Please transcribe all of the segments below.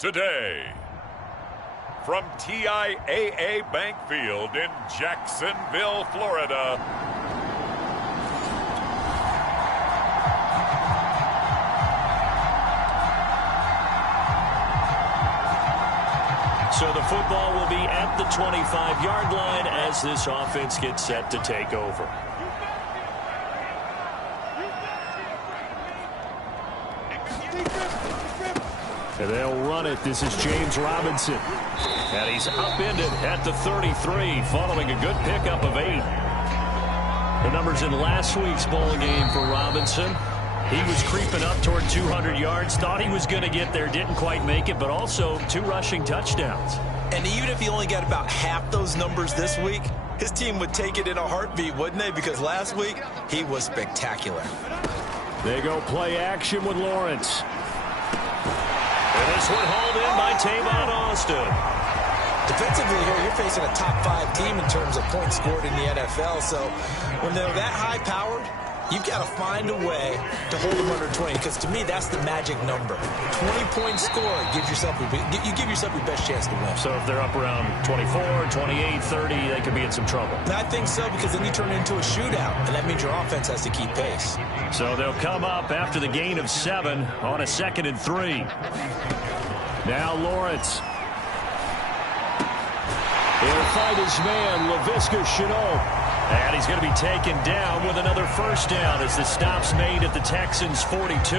today. From TIAA Bank Field in Jacksonville, Florida, so the football will be at the 25-yard line as this offense gets set to take over. And they'll run it. This is James Robinson. And he's upended at the 33 following a good pickup of 8. The numbers in last week's bowl game for Robinson. He was creeping up toward 200 yards. Thought he was going to get there. Didn't quite make it, but also 2 rushing touchdowns. And even if he only got about half those numbers this week, his team would take it in a heartbeat, wouldn't they? Because last week, he was spectacular. They go play action with Lawrence. And this one hauled in by Tavon Austin. Defensively here, you're facing a top 5 team in terms of points scored in the NFL. So when they're that high-powered, you've got to find a way to hold them under 20, because to me, that's the magic number. 20-point score gives yourself you give yourself your best chance to win. So if they're up around 24, 28, 30, they could be in some trouble. And I think so, because then you turn it into a shootout, and that means your offense has to keep pace. So they'll come up after the gain of 7 on a 2nd and 3. Now Lawrence. He'll fight his man, Laviska Shenault. And he's going to be taken down with another first down as the stop's made at the Texans' 42.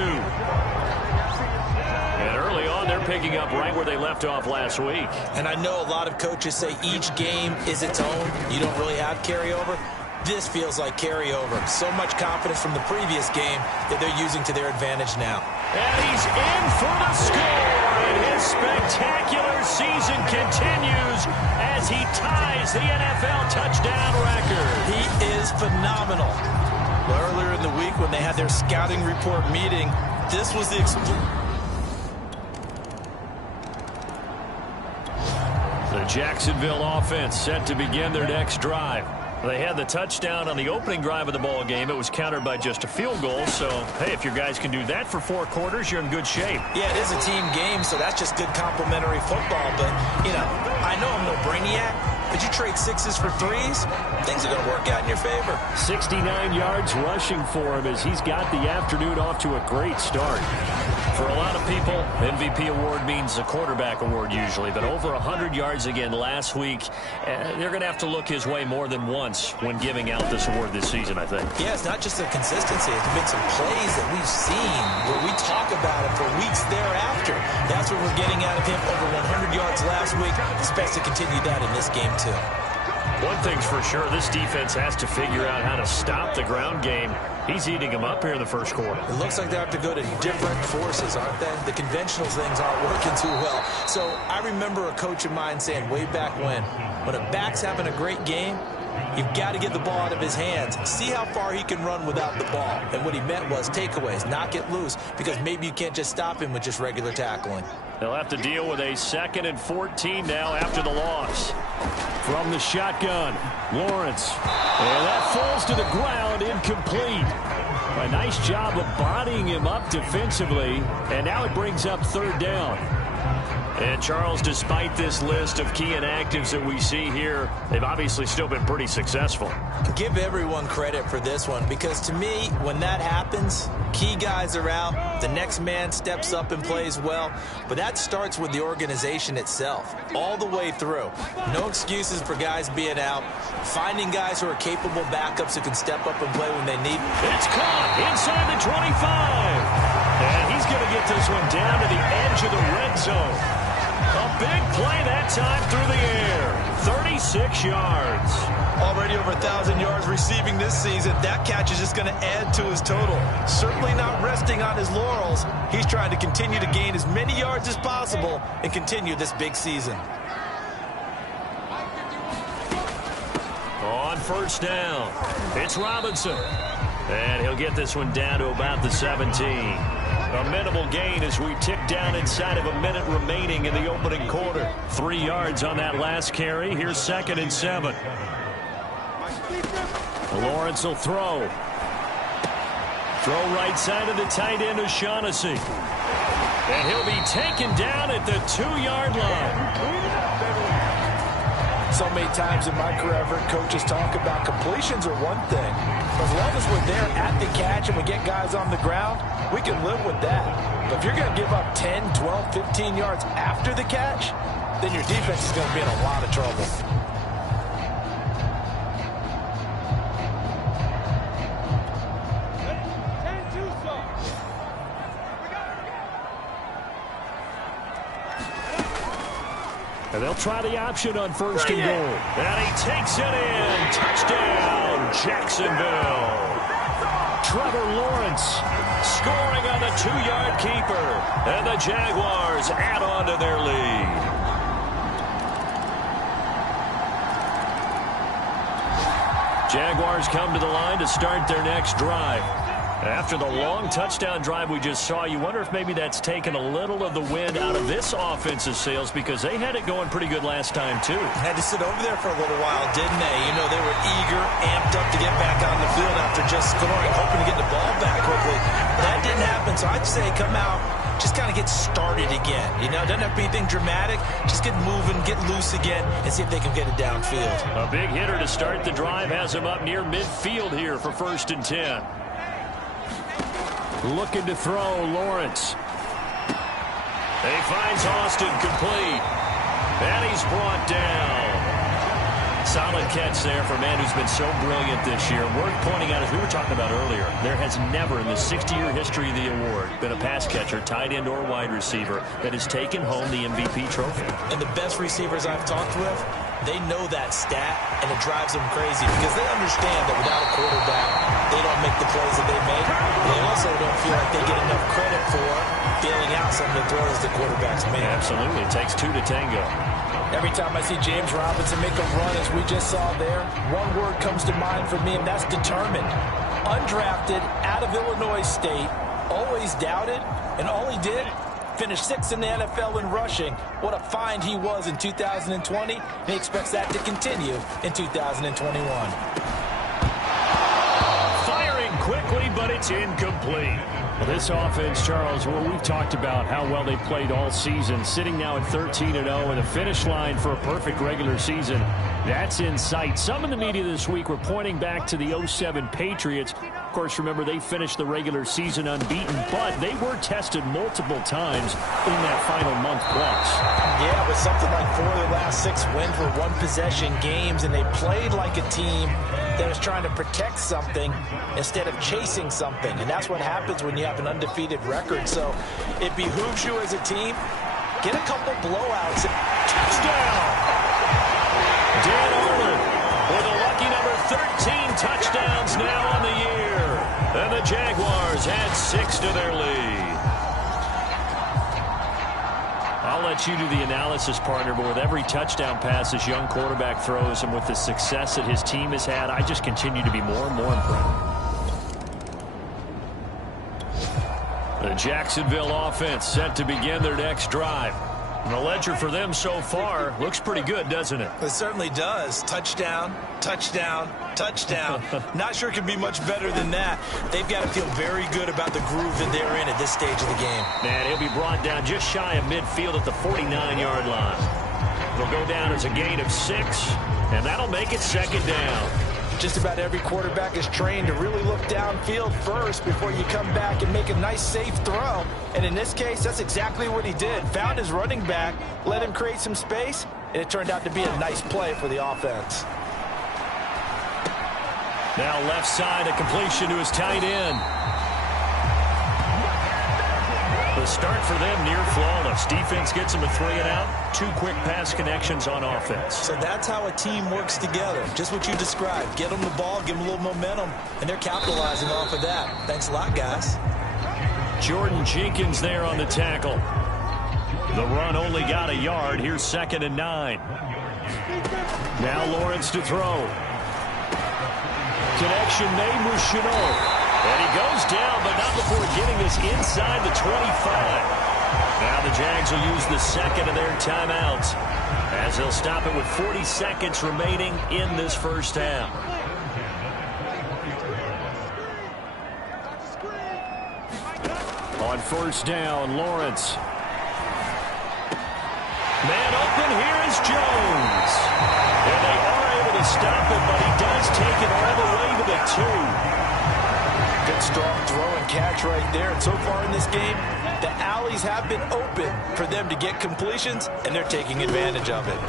And early on, they're picking up right where they left off last week. And I know a lot of coaches say each game is its own. You don't really have carryover. This feels like carryover. So much confidence from the previous game that they're using to their advantage now. And he's in for the score. And his spectacular season continues as he ties the NFL touchdown record. He is phenomenal. Well, earlier in the week when they had their scouting report meeting, this was the Jacksonville offense set to begin their next drive. They had the touchdown on the opening drive of the ball game. It was countered by just a field goal. So, hey, if your guys can do that for 4 quarters, you're in good shape. Yeah, it is a team game, so that's just good complimentary football. But, you know, I know I'm no brainiac, but you trade 6s for 3s, things are going to work out in your favor. 69 yards rushing for him as he's got the afternoon off to a great start. For a lot of people, MVP award means a quarterback award usually, but over 100 yards again last week, they're going to have to look his way more than once when giving out this award this season, I think. Yeah, it's not just the consistency. It's been some plays that we've seen where we talk about it for weeks thereafter. That's what we're getting out of him. Over 100 yards last week. Expects to continue that in this game, too. One thing's for sure, this defense has to figure out how to stop the ground game. He's eating them up here in the first quarter. It looks like they have to go to different forces, aren't they? The conventional things aren't working too well. So I remember a coach of mine saying way back when a back's having a great game, you've got to get the ball out of his hands. See how far he can run without the ball. And what he meant was takeaways, knock it loose, because maybe you can't just stop him with just regular tackling. They'll have to deal with a 2nd and 14 now after the loss. From the shotgun, Lawrence. And that falls to the ground, incomplete. A nice job of bodying him up defensively. And now it brings up 3rd down. And Charles, despite this list of key inactives that we see here, they've obviously still been pretty successful. Give everyone credit for this one, because to me, when that happens, key guys are out, the next man steps up and plays well, but that starts with the organization itself, all the way through. No excuses for guys being out, finding guys who are capable backups who can step up and play when they need. It's caught inside the 25. And he's going to get this one down to the edge of the red zone. A big play that time through the air. 36 yards. Already over 1,000 yards receiving this season. That catch is just going to add to his total. Certainly not resting on his laurels. He's trying to continue to gain as many yards as possible and continue this big season. On 1st down, it's Robinson. And he'll get this one down to about the 17. A minimal gain as we tick down inside of a minute remaining in the opening quarter. 3 yards on that last carry. Here's 2nd and 7. Lawrence will throw. Throw right side of the tight end, O'Shaughnessy. And he'll be taken down at the 2-yard line. So many times in my career, I've heard coaches talk about completions are one thing. As long as we're there at the catch and we get guys on the ground, we can live with that. But if you're going to give up 10, 12, 15 yards after the catch, then your defense is going to be in a lot of trouble. And they'll try the option on 1st and goal. And he takes it in. Touchdown, Jacksonville. Trevor Lawrence scoring on the 2-yard keeper. And the Jaguars add on to their lead. Jaguars come to the line to start their next drive. After the long touchdown drive we just saw, you wonder if maybe that's taken a little of the wind out of this offensive sails, because they had it going pretty good last time, too. Had to sit over there for a little while, didn't they? You know, they were eager, amped up to get back on the field after just scoring, hoping to get the ball back quickly. That didn't happen, so I'd say come out, just kind of get started again. You know, doesn't have to be anything dramatic. Just get moving, get loose again, and see if they can get it downfield. A big hitter to start the drive has him up near midfield here for 1st and 10. Looking to throw, Lawrence. He finds Austin complete. And he's brought down. Solid catch there for a man who's been so brilliant this year. Worth pointing out, as we were talking about earlier, there has never in the 60-year history of the award been a pass catcher, tight end or wide receiver, that has taken home the MVP trophy. And the best receivers I've talked with, they know that stat, and it drives them crazy because they understand that without a quarterback, they don't make the plays that they make. They also don't feel like they get enough credit for bailing out some of the throws the quarterbacks make. Absolutely. It takes 2 to tango. Every time I see James Robinson make a run, as we just saw there, one word comes to mind for me, and that's determined. Undrafted, out of Illinois State, always doubted, and all he did, finished 6th in the NFL in rushing. What a find he was in 2020, and he expects that to continue in 2021. Firing quickly, but it's incomplete. Well, this offense, Charles, well, we've talked about how well they played all season, sitting now at 13-0 and a finish line for a perfect regular season. That's in sight. Some in the media this week were pointing back to the 07 Patriots. Of course, remember, they finished the regular season unbeaten, but they were tested multiple times in that final month plus. Yeah, but something like 4 of the last 6 wins were one-possession games, and they played like a team that was trying to protect something instead of chasing something. And that's what happens when you have an undefeated record. So it behooves you as a team, get a couple blowouts. Touchdown! Dan Arnold with a lucky number 13 touchdowns now on the year. And the Jaguars add 6 to their lead. I'll let you do the analysis, partner, but with every touchdown pass this young quarterback throws and with the success that his team has had, I just continue to be more and more impressed. The Jacksonville offense set to begin their next drive. And the ledger for them so far looks pretty good, doesn't it? It certainly does. Touchdown, touchdown, touchdown. Not sure it could be much better than that. They've got to feel very good about the groove that they're in at this stage of the game. Man, he'll be brought down just shy of midfield at the 49-yard line. It'll go down as a gain of 6, and that'll make it 2nd down. Just about every quarterback is trained to really look downfield first before you come back and make a nice, safe throw. And in this case, that's exactly what he did. Found his running back, let him create some space, and it turned out to be a nice play for the offense. Now left side, a completion to his tight end. The start for them near flawless. Defense gets them a 3 and out. 2 quick pass connections on offense. So that's how a team works together. Just what you described. Get them the ball, give them a little momentum, and they're capitalizing off of that. Thanks a lot, guys. Jordan Jenkins there on the tackle. The run only got a yard. Here's 2nd and 9. Now Lawrence to throw. Connection made with Chenault. And he goes down, but not before getting this inside the 25. Now the Jags will use the 2nd of their timeouts, as they'll stop it with 40 seconds remaining in this first half. On first down, Lawrence. Man open, here is Jones. And they are able to stop him, but he does take it all the way to the 2. Good strong throw and catch right there. And so far in this game, the alleys have been open for them to get completions, and they're taking advantage of it.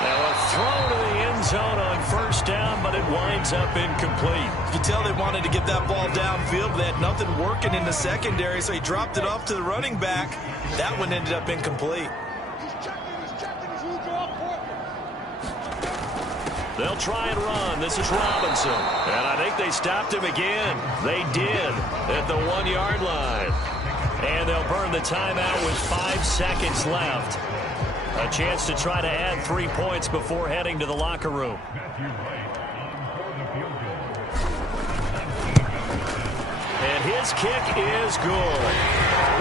Now a throw to the end zone on first down, but it winds up incomplete. You can tell they wanted to get that ball downfield, but they had nothing working in the secondary, so he dropped it off to the running back. That one ended up incomplete. They'll try and run. This is Robinson. And I think they stopped him again. They did at the 1-yard line. And they'll burn the timeout with 5 seconds left. A chance to try to add 3 points before heading to the locker room. And his kick is good.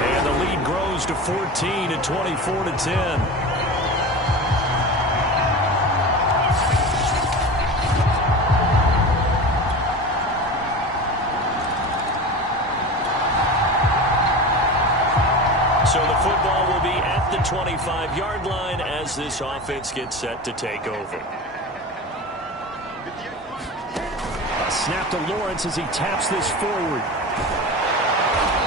And the lead grows to 14 at 24-10. So the football will be at the 25-yard line as this offense gets set to take over. A snap to Lawrence as he taps this forward.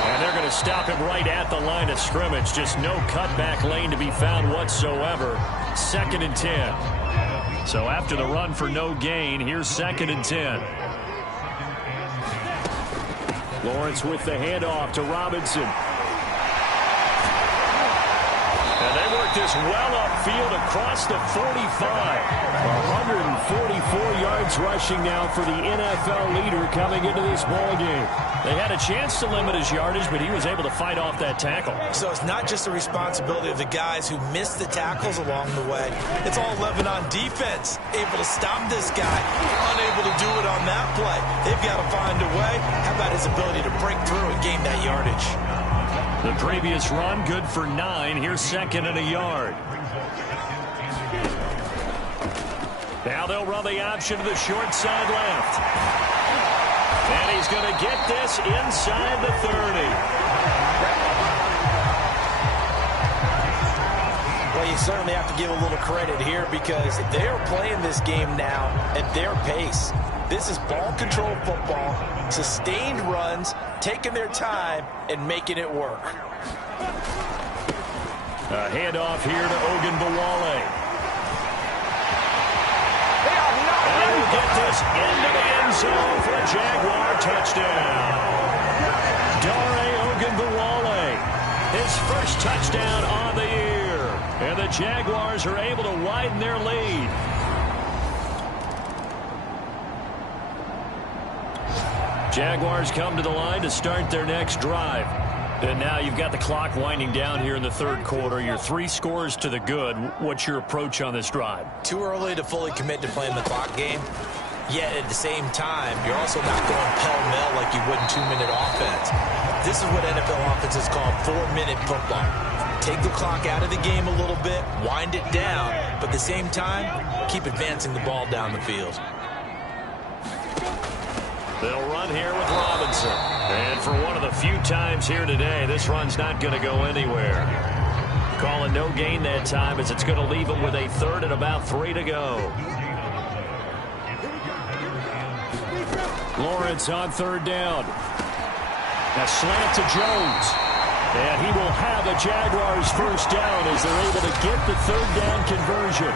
And they're going to stop him right at the line of scrimmage. Just no cutback lane to be found whatsoever. 2nd and 10. So after the run for no gain, here's 2nd and 10. Lawrence with the handoff to Robinson. And they work this well upfield across the 45. 144 yards rushing now for the NFL leader coming into this ball game. They had a chance to limit his yardage, but he was able to fight off that tackle. So it's not just the responsibility of the guys who missed the tackles along the way. It's all 11 on defense. Able to stop this guy, unable to do it on that play. They've got to find a way. How about his ability to break through and gain that yardage? The previous run, good for 9. Here's 2nd and a yard. Now they'll run the option to the short side left. And he's going to get this inside the 30. Well, you certainly have to give a little credit here because they're playing this game now at their pace. This is ball control football, sustained runs, taking their time, and making it work. A handoff here to Ogunbowale. And he'll get this into the end zone for a Jaguar touchdown. Dare Ogunbowale, his first touchdown on the year. And the Jaguars are able to widen their lead. Jaguars come to the line to start their next drive. And now you've got the clock winding down here in the 3rd quarter. Your 3 scores to the good. What's your approach on this drive? Too early to fully commit to playing the clock game. Yet at the same time, you're also not going pell-mell like you would in 2-minute offense. This is what NFL offenses call 4-minute football. Take the clock out of the game a little bit, wind it down, but at the same time, keep advancing the ball down the field. They'll run here with Robinson. And for one of the few times here today, this run's not going to go anywhere. Calling no gain that time as it's going to leave them with a 3rd and about 3 to go. Lawrence on 3rd down. A slant to Jones. And he will have the Jaguars first down as they're able to get the 3rd down conversion.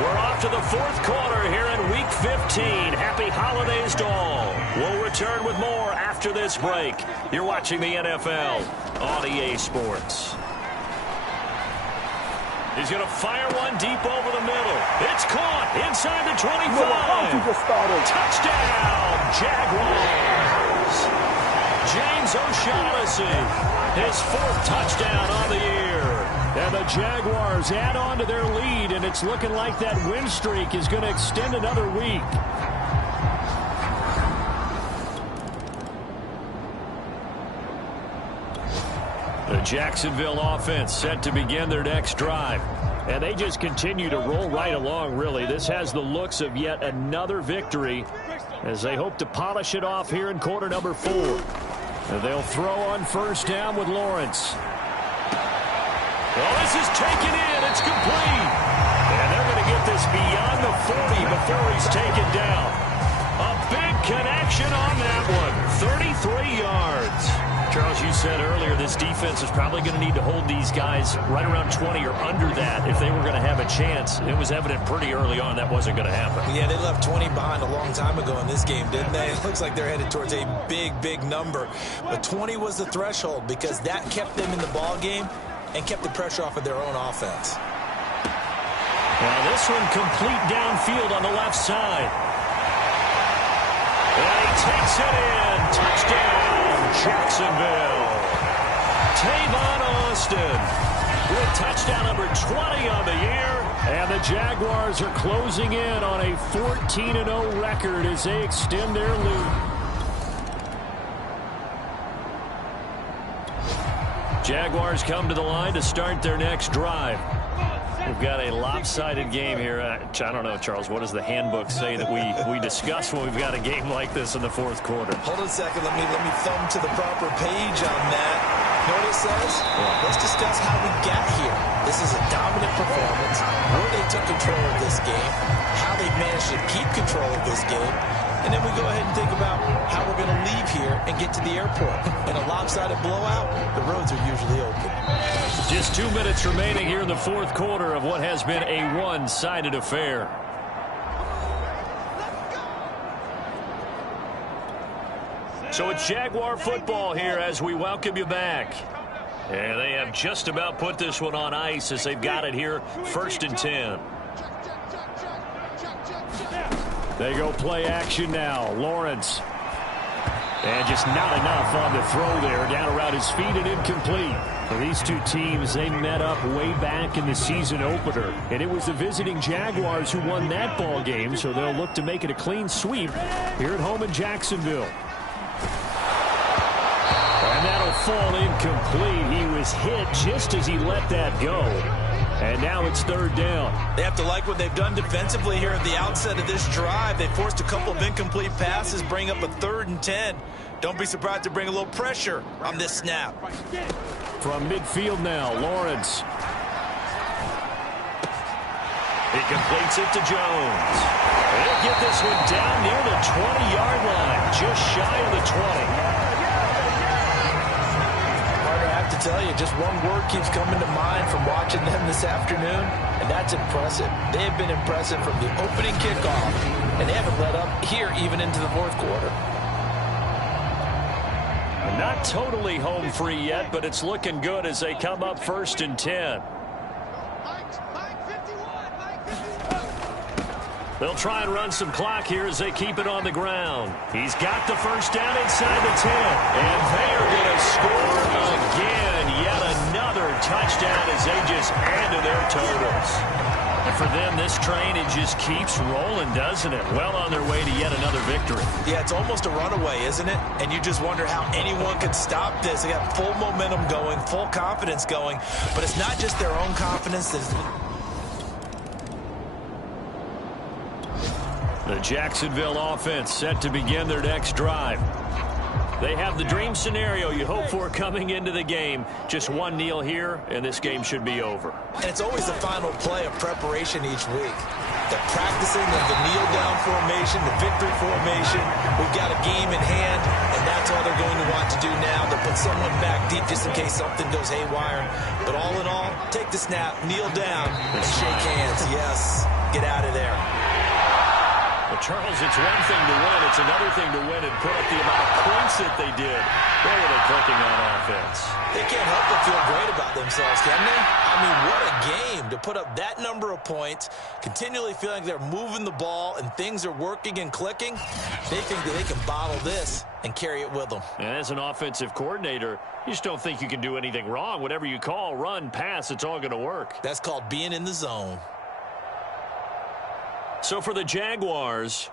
We're off to the 4th quarter here in Week 15. Happy holidays to all. We'll return with more after this break. You're watching the NFL on EA Sports. He's going to fire one deep over the middle. It's caught inside the 25. Touchdown, Jaguars. James O'Shaughnessy, his 4th touchdown on the year. And the Jaguars add on to their lead, and it's looking like that win streak is going to extend another week. The Jacksonville offense set to begin their next drive. And they just continue to roll right along, really. This has the looks of yet another victory as they hope to polish it off here in quarter number 4. And they'll throw on first down with Lawrence. Well, this is taken in. It's complete. And they're going to get this beyond the 40 before he's taken down. A big connection on that one. 33 yards. Charles, you said earlier this defense is probably going to need to hold these guys right around 20 or under that if they were going to have a chance. It was evident pretty early on that wasn't going to happen. Yeah, they left 20 behind a long time ago in this game, didn't they? It looks like they're headed towards a big, big number. But 20 was the threshold because that kept them in the ball game and kept the pressure off of their own offense. Now this one complete downfield on the left side. And he takes it in. Touchdown, Jacksonville. Tavon Austin with touchdown number 20 on the year. And the Jaguars are closing in on a 14-0 record as they extend their lead. Jaguars come to the line to start their next drive. We've got a lopsided game here. I don't know, Charles, what does the handbook say that we discuss when we've got a game like this in the fourth quarter? Hold on a second. Let me thumb to the proper page on that. You know what it says? Yeah. Let's discuss how we got here. This is a dominant performance, where they took control of this game, how they managed to keep control of this game, and then we go ahead and think about how we're going to leave here and get to the airport. In a lopsided blowout, the roads are usually open. Just 2 minutes remaining here in the fourth quarter of what has been a one-sided affair. So it's Jaguar football here as we welcome you back. And they have just about put this one on ice as they've got it here, 1st and 10. They go play action now. Lawrence. And just not enough on the throw there. Down around his feet and incomplete. For these two teams, they met up way back in the season opener. And it was the visiting Jaguars who won that ball game, so they'll look to make it a clean sweep here at home in Jacksonville. And that'll fall incomplete. He was hit just as he let that go. And now it's 3rd down. They have to like what they've done defensively here at the outset of this drive. They forced a couple of incomplete passes, bring up a 3rd and 10. Don't be surprised to bring a little pressure on this snap. From midfield now, Lawrence. He completes it to Jones. They'll get this one down near the 20-yard line, just shy of the 20. To tell you, just one word keeps coming to mind from watching them this afternoon, and that's impressive. They have been impressive from the opening kickoff, and they haven't let up here even into the fourth quarter. Not totally home free yet, but it's looking good as they come up 1st and 10. They'll try and run some clock here as they keep it on the ground. He's got the first down inside the 10. And they are going to score again. Yet another touchdown as they just add to their totals. And for them, this train, it just keeps rolling, doesn't it? Well on their way to yet another victory. Yeah, it's almost a runaway, isn't it? And you just wonder how anyone could stop this. They got full momentum going, full confidence going. But it's not just their own confidence that's... The Jacksonville offense set to begin their next drive. They have the dream scenario you hope for coming into the game. Just one kneel here, and this game should be over. And it's always the final play of preparation each week. The practicing of the kneel-down formation, the victory formation. We've got a game in hand, and that's all they're going to want to do now. They'll put someone back deep just in case something goes haywire. But all in all, take the snap, kneel down, and shake hands. Yes, get out of there. Well, Charles, it's one thing to win. It's another thing to win and put up the amount of points that they did. Boy, were they clicking on offense. They can't help but feel great about themselves, can they? I mean, what a game to put up that number of points, continually feeling they're moving the ball and things are working and clicking. They think that they can bottle this and carry it with them. And as an offensive coordinator, you just don't think you can do anything wrong. Whatever you call, run, pass, it's all going to work. That's called being in the zone. So for the Jaguars,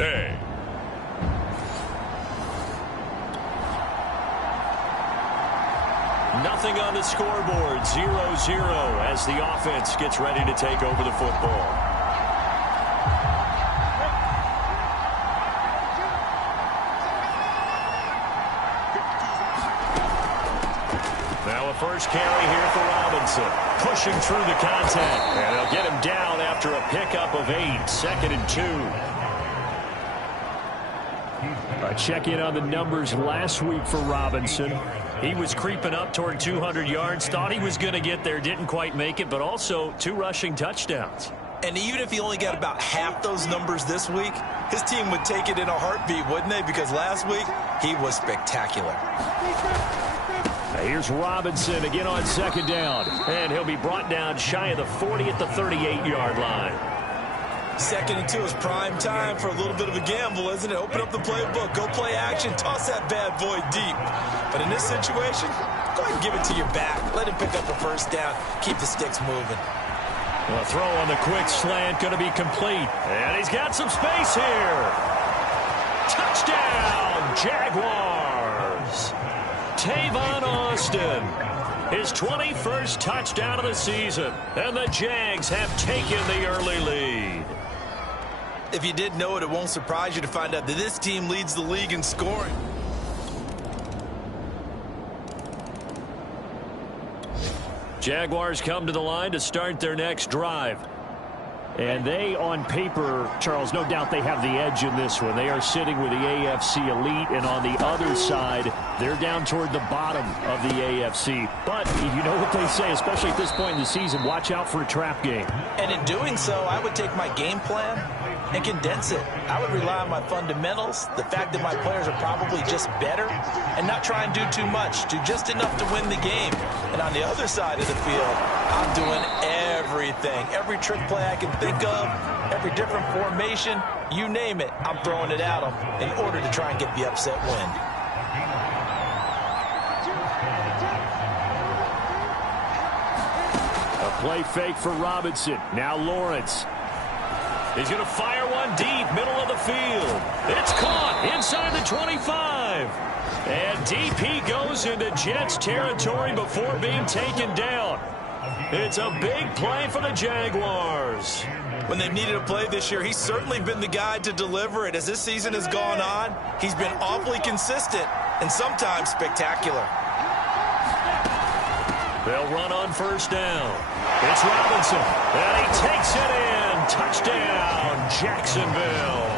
day. Nothing on the scoreboard, 0-0 as the offense gets ready to take over the football. Now a first carry here for Robinson, pushing through the contact, and they'll get him down after a pickup of 8, 2nd and 2. Check in on the numbers last week for Robinson. He was creeping up toward 200 yards, thought he was going to get there, didn't quite make it, but also 2 rushing touchdowns. And even if he only got about half those numbers this week, his team would take it in a heartbeat, wouldn't they? Because last week, he was spectacular. Now here's Robinson again on 2nd down, and he'll be brought down shy of the 40 at the 38-yard line. 2nd and 2 is prime time for a little bit of a gamble, isn't it? Open up the playbook, go play action, toss that bad boy deep. But in this situation, go ahead and give it to your back. Let him pick up a first down. Keep the sticks moving. The throw on the quick slant going to be complete. And he's got some space here. Touchdown, Jaguars. Tavon Austin, his 21st touchdown of the season. And the Jags have taken the early lead. If you didn't know it, it won't surprise you to find out that this team leads the league in scoring. Jaguars come to the line to start their next drive. And they, on paper, Charles, no doubt they have the edge in this one. They are sitting with the AFC elite, and on the other side, they're down toward the bottom of the AFC. But you know what they say, especially at this point in the season, watch out for a trap game. And in doing so, I would take my game plan and condense it. I would rely on my fundamentals, the fact that my players are probably just better, and not try and do too much, do just enough to win the game. And on the other side of the field, I'm doing everything. Every trick play I can think of, every different formation, you name it, I'm throwing it at them in order to try and get the upset win. A play fake for Robinson. Now Lawrence. He's going to fire one deep, middle of the field. It's caught inside the 25. And DP goes into Jets territory before being taken down. It's a big play for the Jaguars. When they've needed a play this year, he's certainly been the guy to deliver it. As this season has gone on, he's been awfully consistent and sometimes spectacular. They'll run on first down. It's Robinson, and he takes it in. Touchdown, Jacksonville.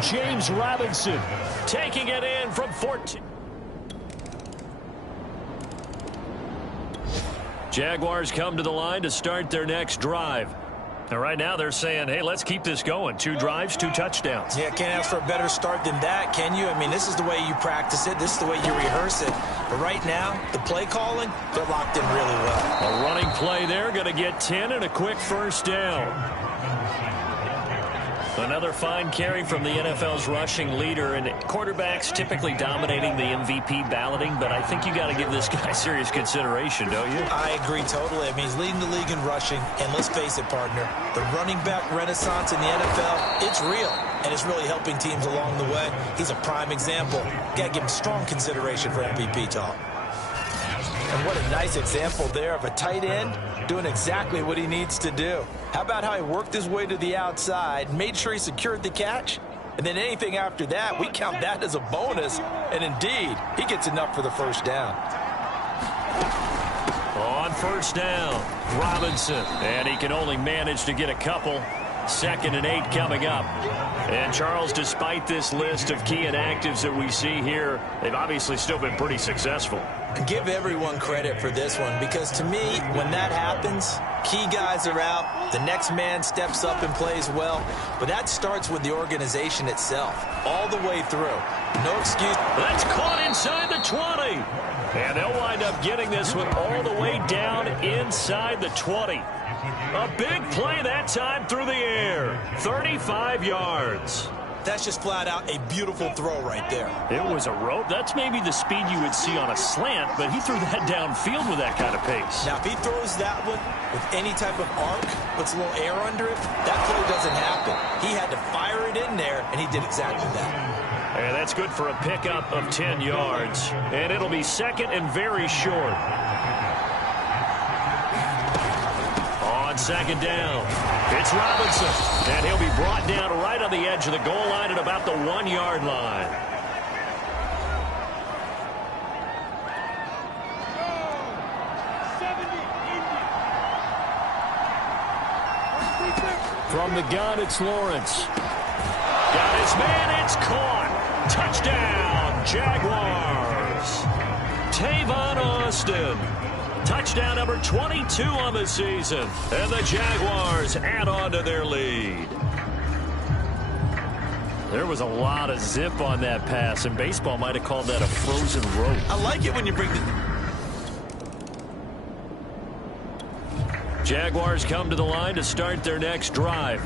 James Robinson taking it in from 14. Jaguars come to the line to start their next drive. And right now they're saying, hey, let's keep this going. 2 drives, 2 touchdowns. Yeah, can't ask for a better start than that, can you? I mean, this is the way you practice it. This is the way you rehearse it. But right now, the play calling, they're locked in really well. A running play there, going to get 10 and a quick first down. Another fine carry from the NFL's rushing leader, and quarterbacks typically dominating the MVP balloting, but I think you got to give this guy serious consideration, don't you? I agree totally. I mean, he's leading the league in rushing, and let's face it, partner, the running back renaissance in the NFL, it's real, and it's really helping teams along the way. He's a prime example. Got to give him strong consideration for MVP talk. And what a nice example there of a tight end doing exactly what he needs to do. How about how he worked his way to the outside, made sure he secured the catch, and then anything after that, we count that as a bonus. And indeed, he gets enough for the first down. On first down, Robinson, and he can only manage to get a couple. 2nd and 8 coming up. And Charles, despite this list of key inactives that we see here, they've obviously still been pretty successful. Give everyone credit for this one, because to me, when that happens, key guys are out, the next man steps up and plays well, but that starts with the organization itself, all the way through. No excuse. That's caught inside the 20. And they'll wind up getting this one all the way down inside the 20. A big play that time through the air. 35 yards. That's just flat out a beautiful throw right there. It was a rope. That's maybe the speed you would see on a slant, but he threw that downfield with that kind of pace. Now, if he throws that one with any type of arc, puts a little air under it, that play doesn't happen. He had to fire it in there, and he did exactly that. And that's good for a pickup of 10 yards. And it'll be second and very short. On second down, it's Robinson. And he'll be brought down right on the edge of the goal line at about the 1-yard line. From the gun, it's Lawrence. Got his man, it's caught. Touchdown, Jaguars. Tavon Austin. Touchdown number 22 on the season. And the Jaguars add on to their lead. There was a lot of zip on that pass, and baseball might have called that a frozen rope. I like it when you bring the... Jaguars come to the line to start their next drive.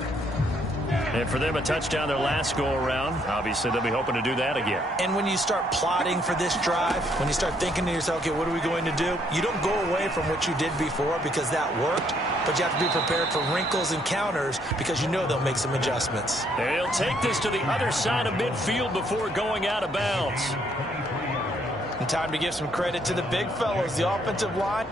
And for them, a touchdown their last go-around. Obviously, they'll be hoping to do that again. And when you start plotting for this drive, when you start thinking to yourself, okay, what are we going to do? You don't go away from what you did before because that worked, but you have to be prepared for wrinkles and counters because you know they'll make some adjustments. They'll take this to the other side of midfield before going out of bounds. And time to give some credit to the big fellows, the offensive line.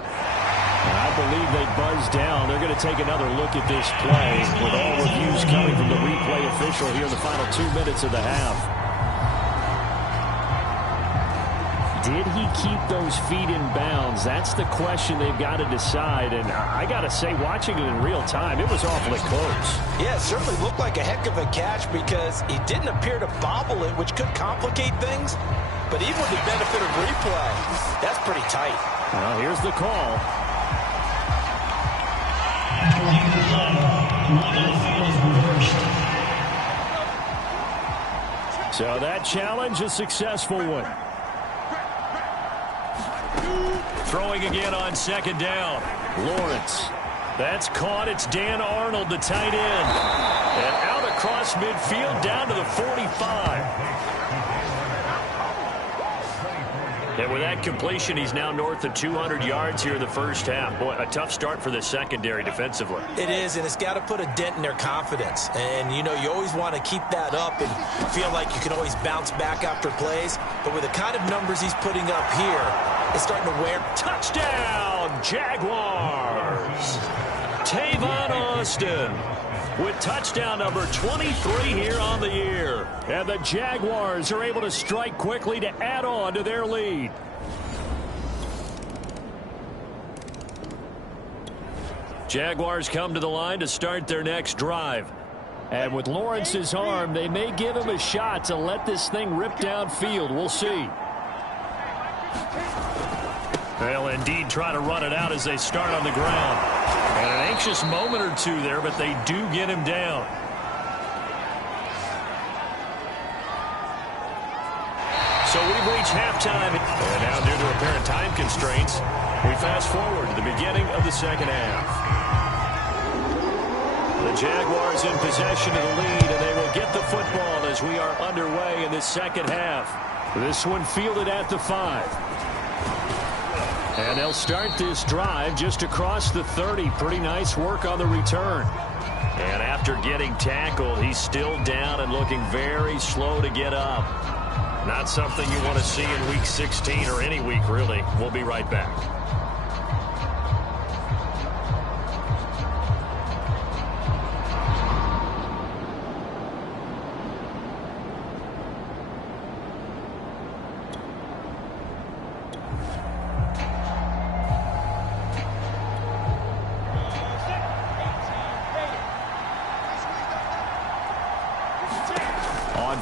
I believe they buzzed down. They're going to take another look at this play with all reviews coming from the replay official here in the final 2 minutes of the half. Did he keep those feet in bounds? That's the question they've got to decide. And I got to say, watching it in real time, it was awfully close. Yeah, it certainly looked like a heck of a catch because he didn't appear to bobble it, which could complicate things. But even with the benefit of replay, that's pretty tight. Well, here's the call. So that challenge, a successful one. Throwing again on second down. Lawrence. That's caught. It's Dan Arnold, the tight end. And out across midfield down to the 45. And with that completion, he's now north of 200 yards here in the first half. Boy, a tough start for the secondary defensively. It is, and it's got to put a dent in their confidence. And, you know, you always want to keep that up and feel like you can always bounce back after plays. But with the kind of numbers he's putting up here, it's starting to wear. Touchdown, Jaguars! Tavon Austin with touchdown number 23 here on the year. And the Jaguars are able to strike quickly to add on to their lead. Jaguars come to the line to start their next drive. And with Lawrence's arm, they may give him a shot to let this thing rip downfield. We'll see. They'll indeed try to run it out as they start on the ground. And an anxious moment or two there, but they do get him down. So we've reached halftime. And now, due to apparent time constraints, we fast forward to the beginning of the second half. The Jaguars in possession of the lead, and they will get the football as we are underway in the second half. This one fielded at the 5. And they'll start this drive just across the 30. Pretty nice work on the return. And after getting tackled, he's still down and looking very slow to get up. Not something you want to see in Week 16 or any week, really. We'll be right back.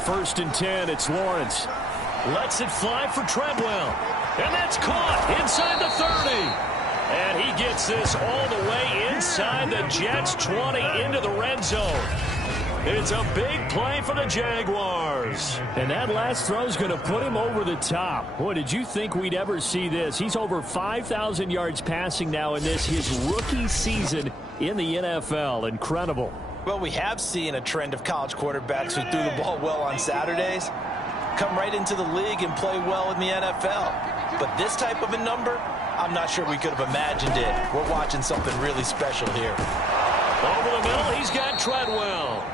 First and 10, it's Lawrence. Lets it fly for Treadwell. And that's caught inside the 30. And he gets this all the way inside the Jets' 20 into the red zone. It's a big play for the Jaguars. And that last throw is going to put him over the top. Boy, did you think we'd ever see this? He's over 5,000 yards passing now in this, his rookie season in the NFL. Incredible. Well, we have seen a trend of college quarterbacks who threw the ball well on Saturdays come right into the league and play well in the NFL. But this type of a number, I'm not sure we could have imagined it. We're watching something really special here. Over the middle, he's got Treadwell.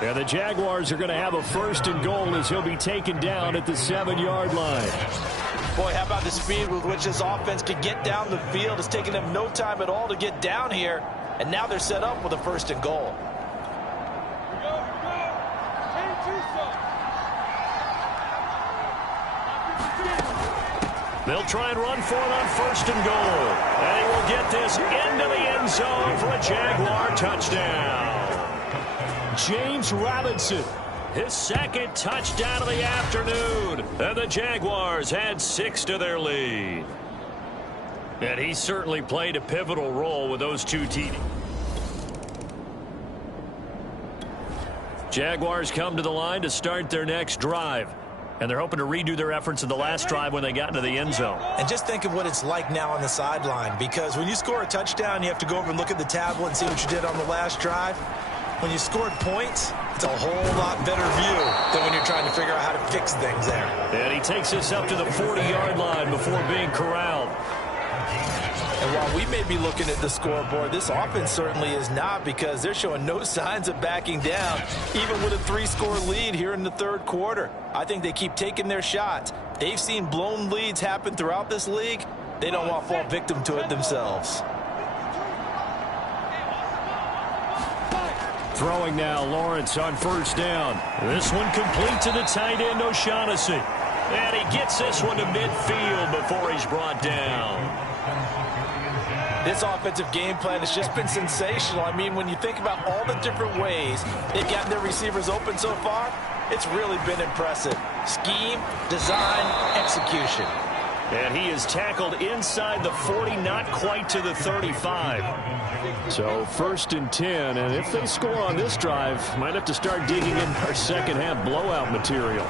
And the Jaguars are going to have a 1st and goal as he'll be taken down at the 7-yard line. Boy, how about the speed with which this offense could get down the field? It's taken them no time at all to get down here. And now they're set up with a 1st and goal. They'll try and run for it on 1st and goal. And he will get this into the end zone for a Jaguar touchdown. James Robinson, his 2nd touchdown of the afternoon. And the Jaguars had 6 to their lead. And he certainly played a pivotal role with those 2 TDs. Jaguars come to the line to start their next drive. And they're hoping to redo their efforts in the last drive when they got into the end zone. And just think of what it's like now on the sideline, because when you score a touchdown, you have to go over and look at the tablet and see what you did on the last drive. When you scored points, it's a whole lot better view than when you're trying to figure out how to fix things there. And he takes us up to the 40-yard line before being corralled. And while we may be looking at the scoreboard, this offense certainly is not, because they're showing no signs of backing down, even with a 3-score lead here in the 3rd quarter. I think they keep taking their shots. They've seen blown leads happen throughout this league. They don't want to fall victim to it themselves. Throwing now, Lawrence on 1st down. This one complete to the tight end, O'Shaughnessy. And he gets this one to midfield before he's brought down. This offensive game plan has just been sensational. I mean, when you think about all the different ways they've gotten their receivers open so far, it's really been impressive. Scheme, design, execution. And he is tackled inside the 40, not quite to the 35. So 1st and 10, and if they score on this drive, might have to start digging in our second-half blowout material.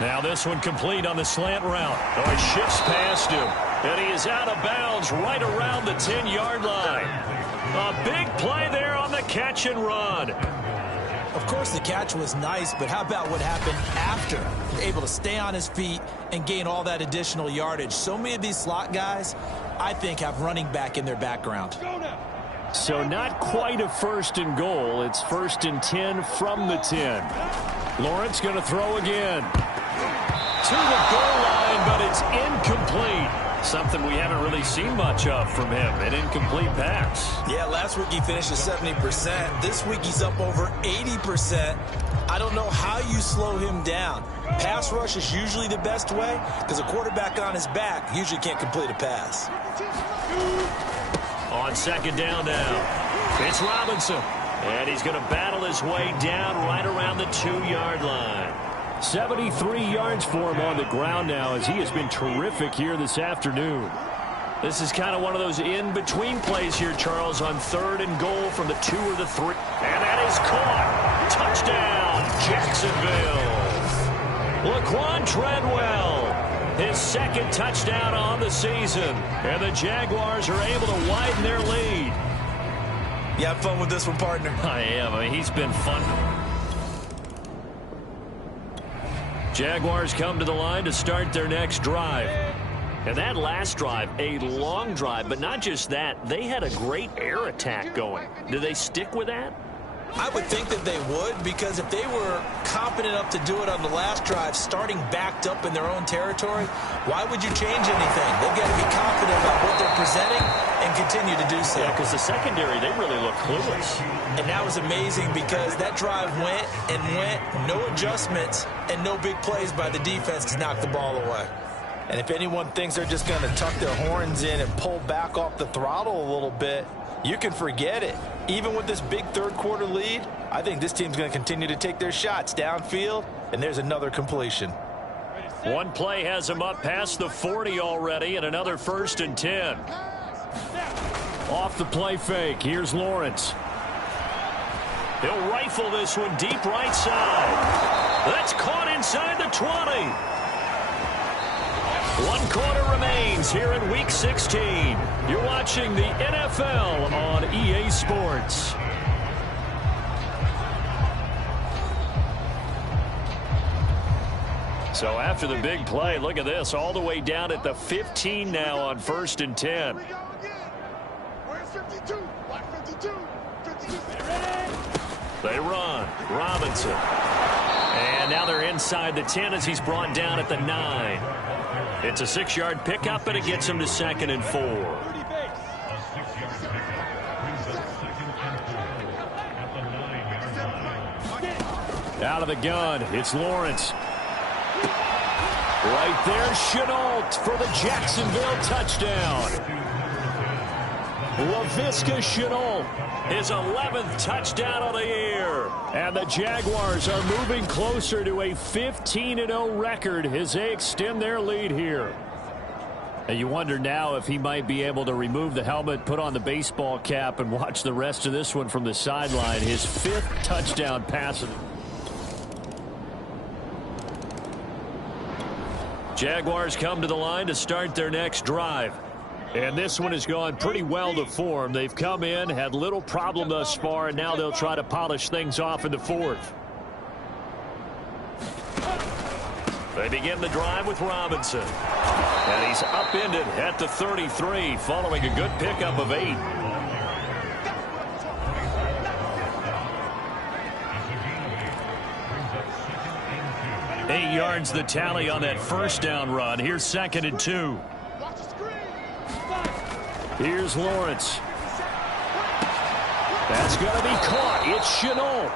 Now this one complete on the slant route. Oh, he shifts past him, and he is out of bounds right around the 10-yard line. A big play there on the catch and run. Of course, the catch was nice, but how about what happened after? Able to stay on his feet and gain all that additional yardage. So many of these slot guys, I think, have running back in their background. So not quite a 1st and goal. It's 1st and 10 from the 10. Lawrence going to throw again. To the goal line, but it's incomplete. Something we haven't really seen much of from him, an incomplete pass. Yeah, last week he finished at 70%. This week he's up over 80%. I don't know how you slow him down. Pass rush is usually the best way, because a quarterback on his back usually can't complete a pass. On 2nd down now, it's Robinson. And he's going to battle his way down right around the 2-yard line. 73 yards for him on the ground now, as he has been terrific here this afternoon. This is kind of one of those in-between plays here, Charles, on 3rd and goal from the 2 or the 3. And that is caught. Touchdown, Jacksonville. Laquan Treadwell, his 2nd touchdown on the season. And the Jaguars are able to widen their lead. You have fun with this one, partner? I am. I mean, he's been fun. Jaguars come to the line to start their next drive. And that last drive, a long drive, but not just that. They had a great air attack going. Do they stick with that? I would think that they would, because if they were confident enough to do it on the last drive, starting backed up in their own territory, why would you change anything? They've got to be confident about what they're presenting and continue to do so. Yeah, because the secondary, they really look clueless. And that was amazing, because that drive went and went, no adjustments, and no big plays by the defense to knock the ball away. And if anyone thinks they're just going to tuck their horns in and pull back off the throttle a little bit, you can forget it. Even with this big 3rd quarter lead, I think this team's going to continue to take their shots downfield, and there's another completion. One play has him up past the 40 already, and another 1st and 10. Off the play fake, here's Lawrence. He'll rifle this one deep right side. That's caught inside the 20. One quarter remains here in Week 16. You're watching the NFL on EA Sports. So after the big play, look at this, all the way down at the 15 now on 1st and 10. They run. Robinson. And now they're inside the 10 as he's brought down at the 9. It's a 6-yard pickup, and it gets him to 2nd and 4. Out of the gun, it's Lawrence. Right there, Chenault for the Jacksonville touchdown. Laviska Chenault, his 11th touchdown of the year. And the Jaguars are moving closer to a 15-0 record as they extend their lead here. And you wonder now if he might be able to remove the helmet, put on the baseball cap, and watch the rest of this one from the sideline. His 5th touchdown pass. Jaguars come to the line to start their next drive. And this one has gone pretty well to form. They've come in, had little problem thus far, and now they'll try to polish things off in the 4th. They begin the drive with Robinson. And he's upended at the 33, following a good pickup of 8. Eight yards the tally on that first down run. Here's 2nd and 2. Here's Lawrence. That's going to be caught. It's Chenault.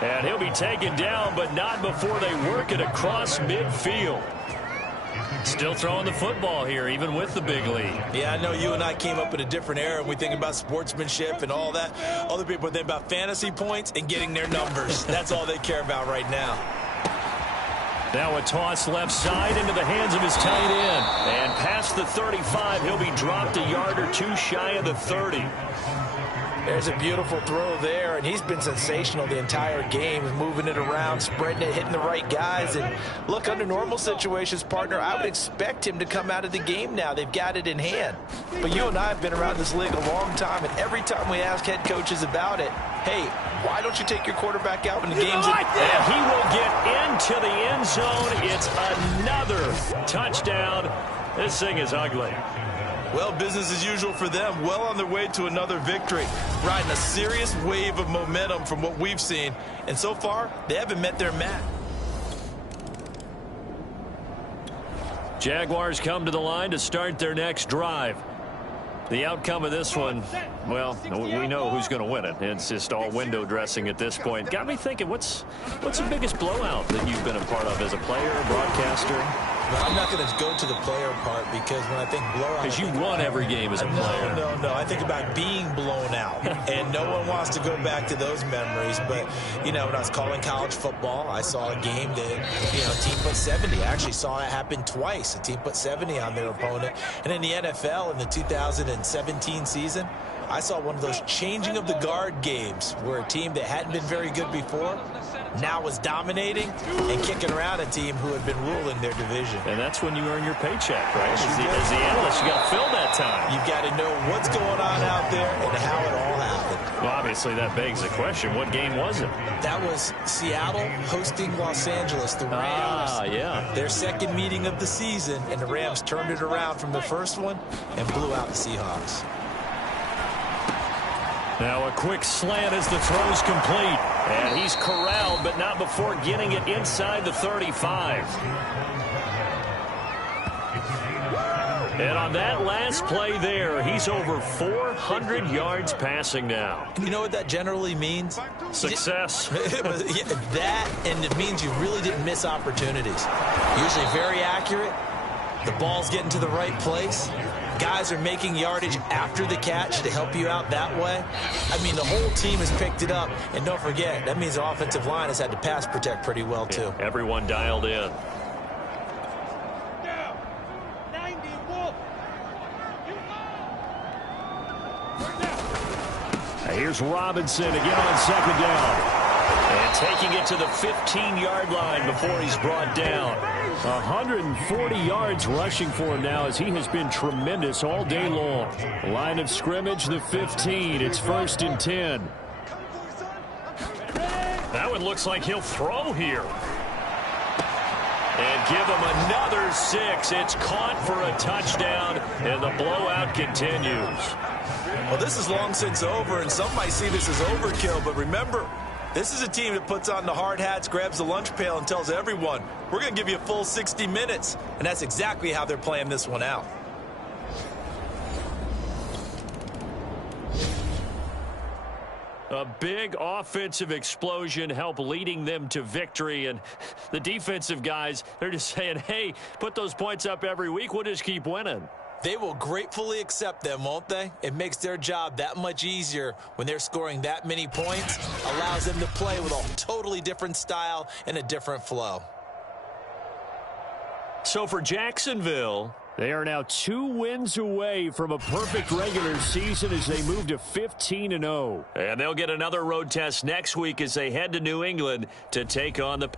And he'll be taken down, but not before they work it across midfield. Still throwing the football here, even with the big lead. Yeah, I know you and I came up in a different era, and we think about sportsmanship and all that. Other people think about fantasy points and getting their numbers. That's all they care about right now. Now a toss left side into the hands of his tight end. And past the 35, he'll be dropped a yard or two shy of the 30. There's a beautiful throw there, and he's been sensational the entire game, moving it around, spreading it, hitting the right guys. And look, under normal situations, partner, I would expect him to come out of the game now. They've got it in hand. But you and I have been around this league a long time, and every time we ask head coaches about it, hey, why don't you take your quarterback out when the game's in? And he will get into the end zone. It's another touchdown. This thing is ugly. Well, business as usual for them. Well on their way to another victory. Riding a serious wave of momentum from what we've seen. And so far, they haven't met their match. Jaguars come to the line to start their next drive. The outcome of this one, well, we know who's going to win it. It's just all window dressing at this point. Got me thinking, what's the biggest blowout that you've been a part of as a player, broadcaster? Well, I'm not going to go to the player part because when I think blowout... Because you won every game as a player. No. I think about being blown out. And no one wants to go back to those memories. But, you know, when I was calling college football, I saw a game that, you know, a team put 70. I actually saw it happen twice. A team put 70 on their opponent. And in the NFL, in the 2017 season, I saw one of those changing of the guard games where a team that hadn't been very good before now was dominating and kicking around a team who had been ruling their division. And that's when you earn your paycheck, right? As the analyst, you got to fill that time. You've got to know what's going on out there and how it all happened. Well, obviously that begs the question, what game was it? That was Seattle hosting Los Angeles, the Rams. Yeah. Their second meeting of the season, and the Rams turned it around from the first one and blew out the Seahawks. Now a quick slant as the throw's complete. And he's corralled, but not before getting it inside the 35. And on that last play there, he's over 400 yards passing now. You know what that generally means? Success. That, and it means you really didn't miss opportunities. Usually very accurate. The ball's getting to the right place. Guys are making yardage after the catch to help you out that way. I mean, the whole team has picked it up. And don't forget, that means the offensive line has had to pass protect pretty well, too. Yeah, everyone dialed in. Here's Robinson again on second down. And taking it to the 15-yard line before he's brought down. 140 yards rushing for him now as he has been tremendous all day long. Line of scrimmage, the 15. It's 1st and 10. That one looks like he'll throw here. And give him another 6. It's caught for a touchdown, and the blowout continues. Well, this is long since over, and some might see this as overkill, but remember, this is a team that puts on the hard hats, grabs the lunch pail, and tells everyone, we're going to give you a full 60 minutes. And that's exactly how they're playing this one out. A big offensive explosion helped leading them to victory. And the defensive guys, they're just saying, hey, put those points up every week. We'll just keep winning. They will gratefully accept them, won't they? It makes their job that much easier when they're scoring that many points. Allows them to play with a totally different style and a different flow. So for Jacksonville, they are now 2 wins away from a perfect regular season as they move to 15-0. And they'll get another road test next week as they head to New England to take on the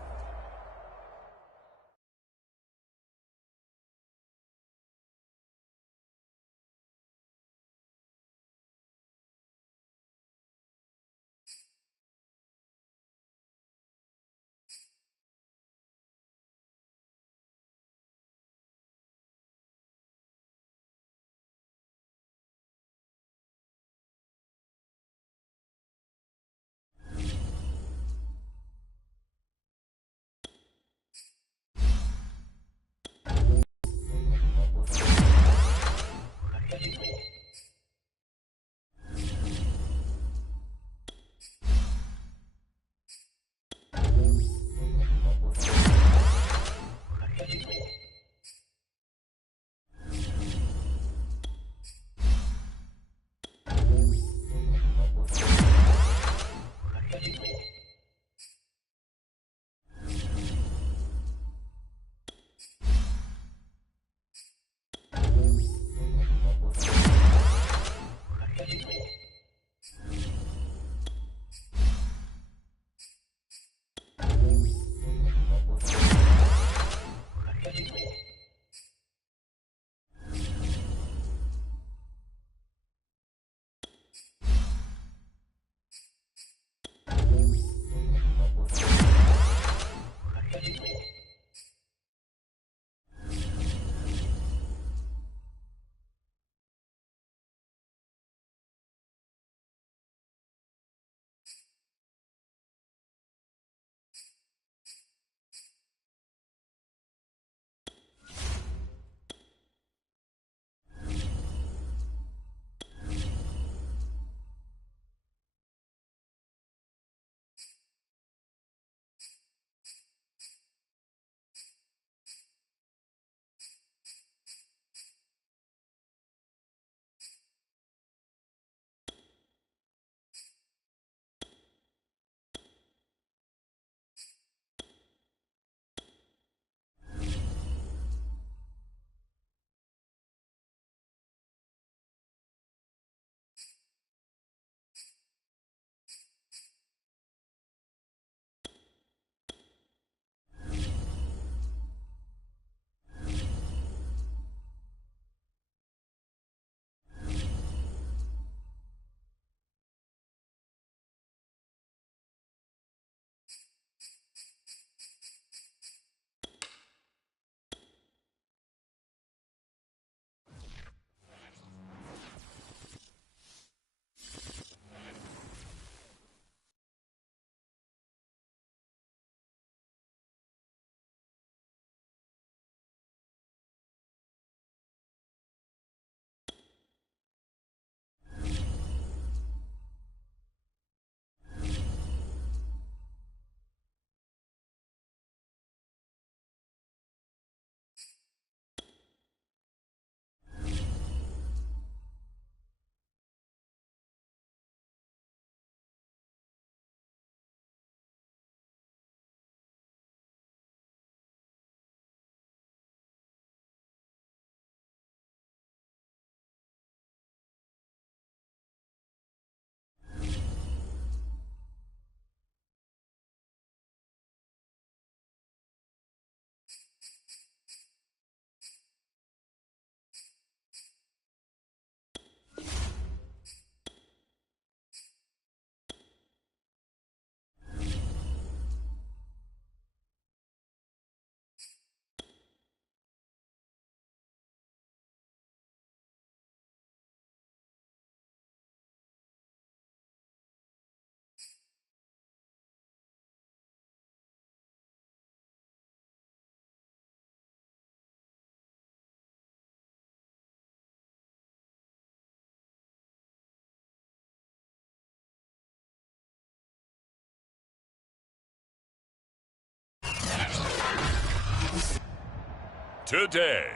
Today,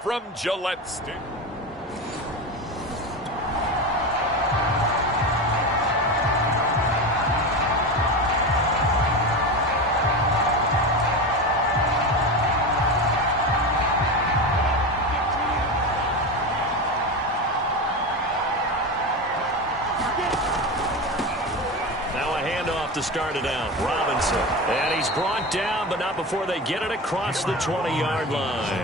from Gillette Stadium. To start it out, Robinson, and he's brought down, but not before they get it across the 20-yard line.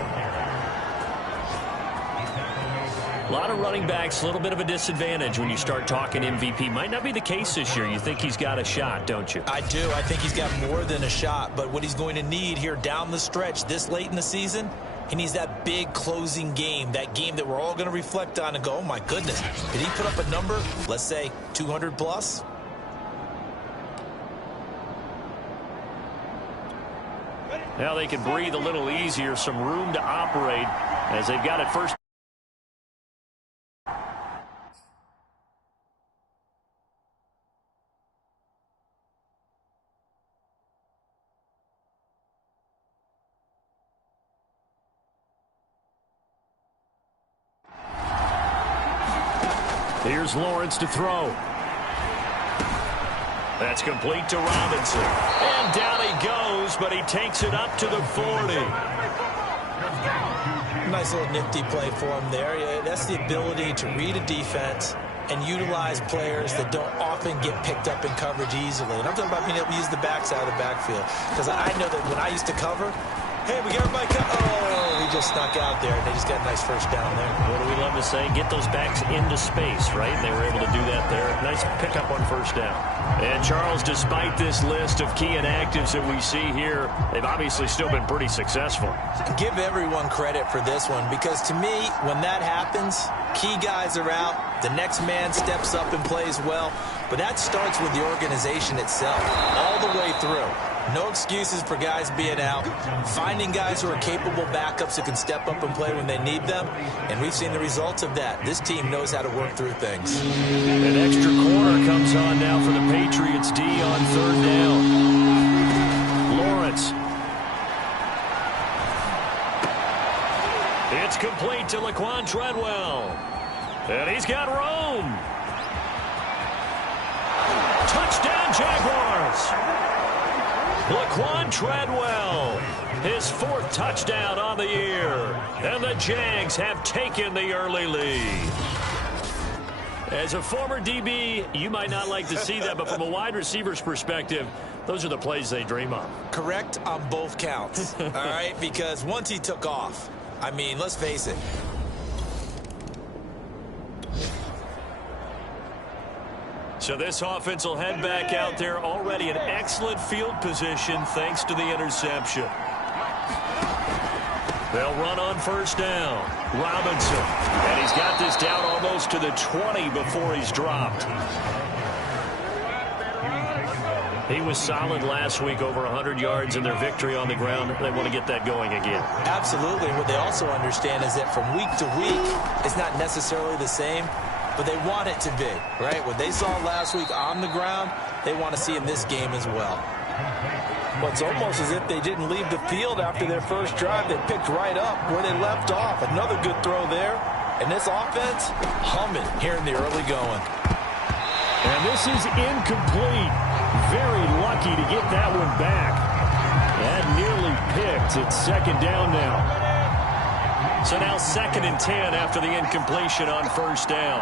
A lot of running backs, a little bit of a disadvantage when you start talking MVP. Might not be the case this year. You think he's got a shot, don't you? I do. I think he's got more than a shot, but what he's going to need here down the stretch this late in the season, he needs that big closing game, that game that we're all going to reflect on and go, oh my goodness, did he put up a number, let's say 200 plus? Now they can breathe a little easier, some room to operate as they've got it first. Here's Lawrence to throw. That's complete to Robinson. And down he goes, but he takes it up to the 40. Nice little nifty play for him there. Yeah, that's the ability to read a defense and utilize players that don't often get picked up in coverage easily. And I'm talking about being able to use the backside of the backfield. Because I know that when I used to cover, hey, we got everybody oh, he just snuck out there, and they just got a nice first down there. What do we love to say? Get those backs into space, right? And they were able to do that there. Nice pickup on first down. And Charles, despite this list of key inactives that we see here, they've obviously still been pretty successful. Give everyone credit for this one, because to me, when that happens, key guys are out, the next man steps up and plays well, but that starts with the organization itself, all the way through. No excuses for guys being out. Finding guys who are capable backups who can step up and play when they need them. And we've seen the results of that. This team knows how to work through things. An extra corner comes on now for the Patriots D on third down. Lawrence. It's complete to Laquan Treadwell. And he's got room. Touchdown, Jaguars. Laquan Treadwell, his fourth touchdown on the year. And the Jags have taken the early lead. As a former DB, you might not like to see that, but from a wide receiver's perspective, those are the plays they dream of. Correct on both counts, all right? Because once he took off, I mean, let's face it. So this offense will head back out there, already in excellent field position thanks to the interception. They'll run on first down. Robinson. And he's got this down almost to the 20 before he's dropped. He was solid last week, over 100 yards in their victory on the ground. They want to get that going again. Absolutely. What they also understand is that from week to week, it's not necessarily the same, but they want it to be, right? What they saw last week on the ground, they want to see in this game as well. Well, it's almost as if they didn't leave the field after their first drive. They picked right up where they left off. Another good throw there. And this offense, humming here in the early going. And this is incomplete. Very lucky to get that one back. That nearly picked. It's second down now. So now 2nd and 10 after the incompletion on first down.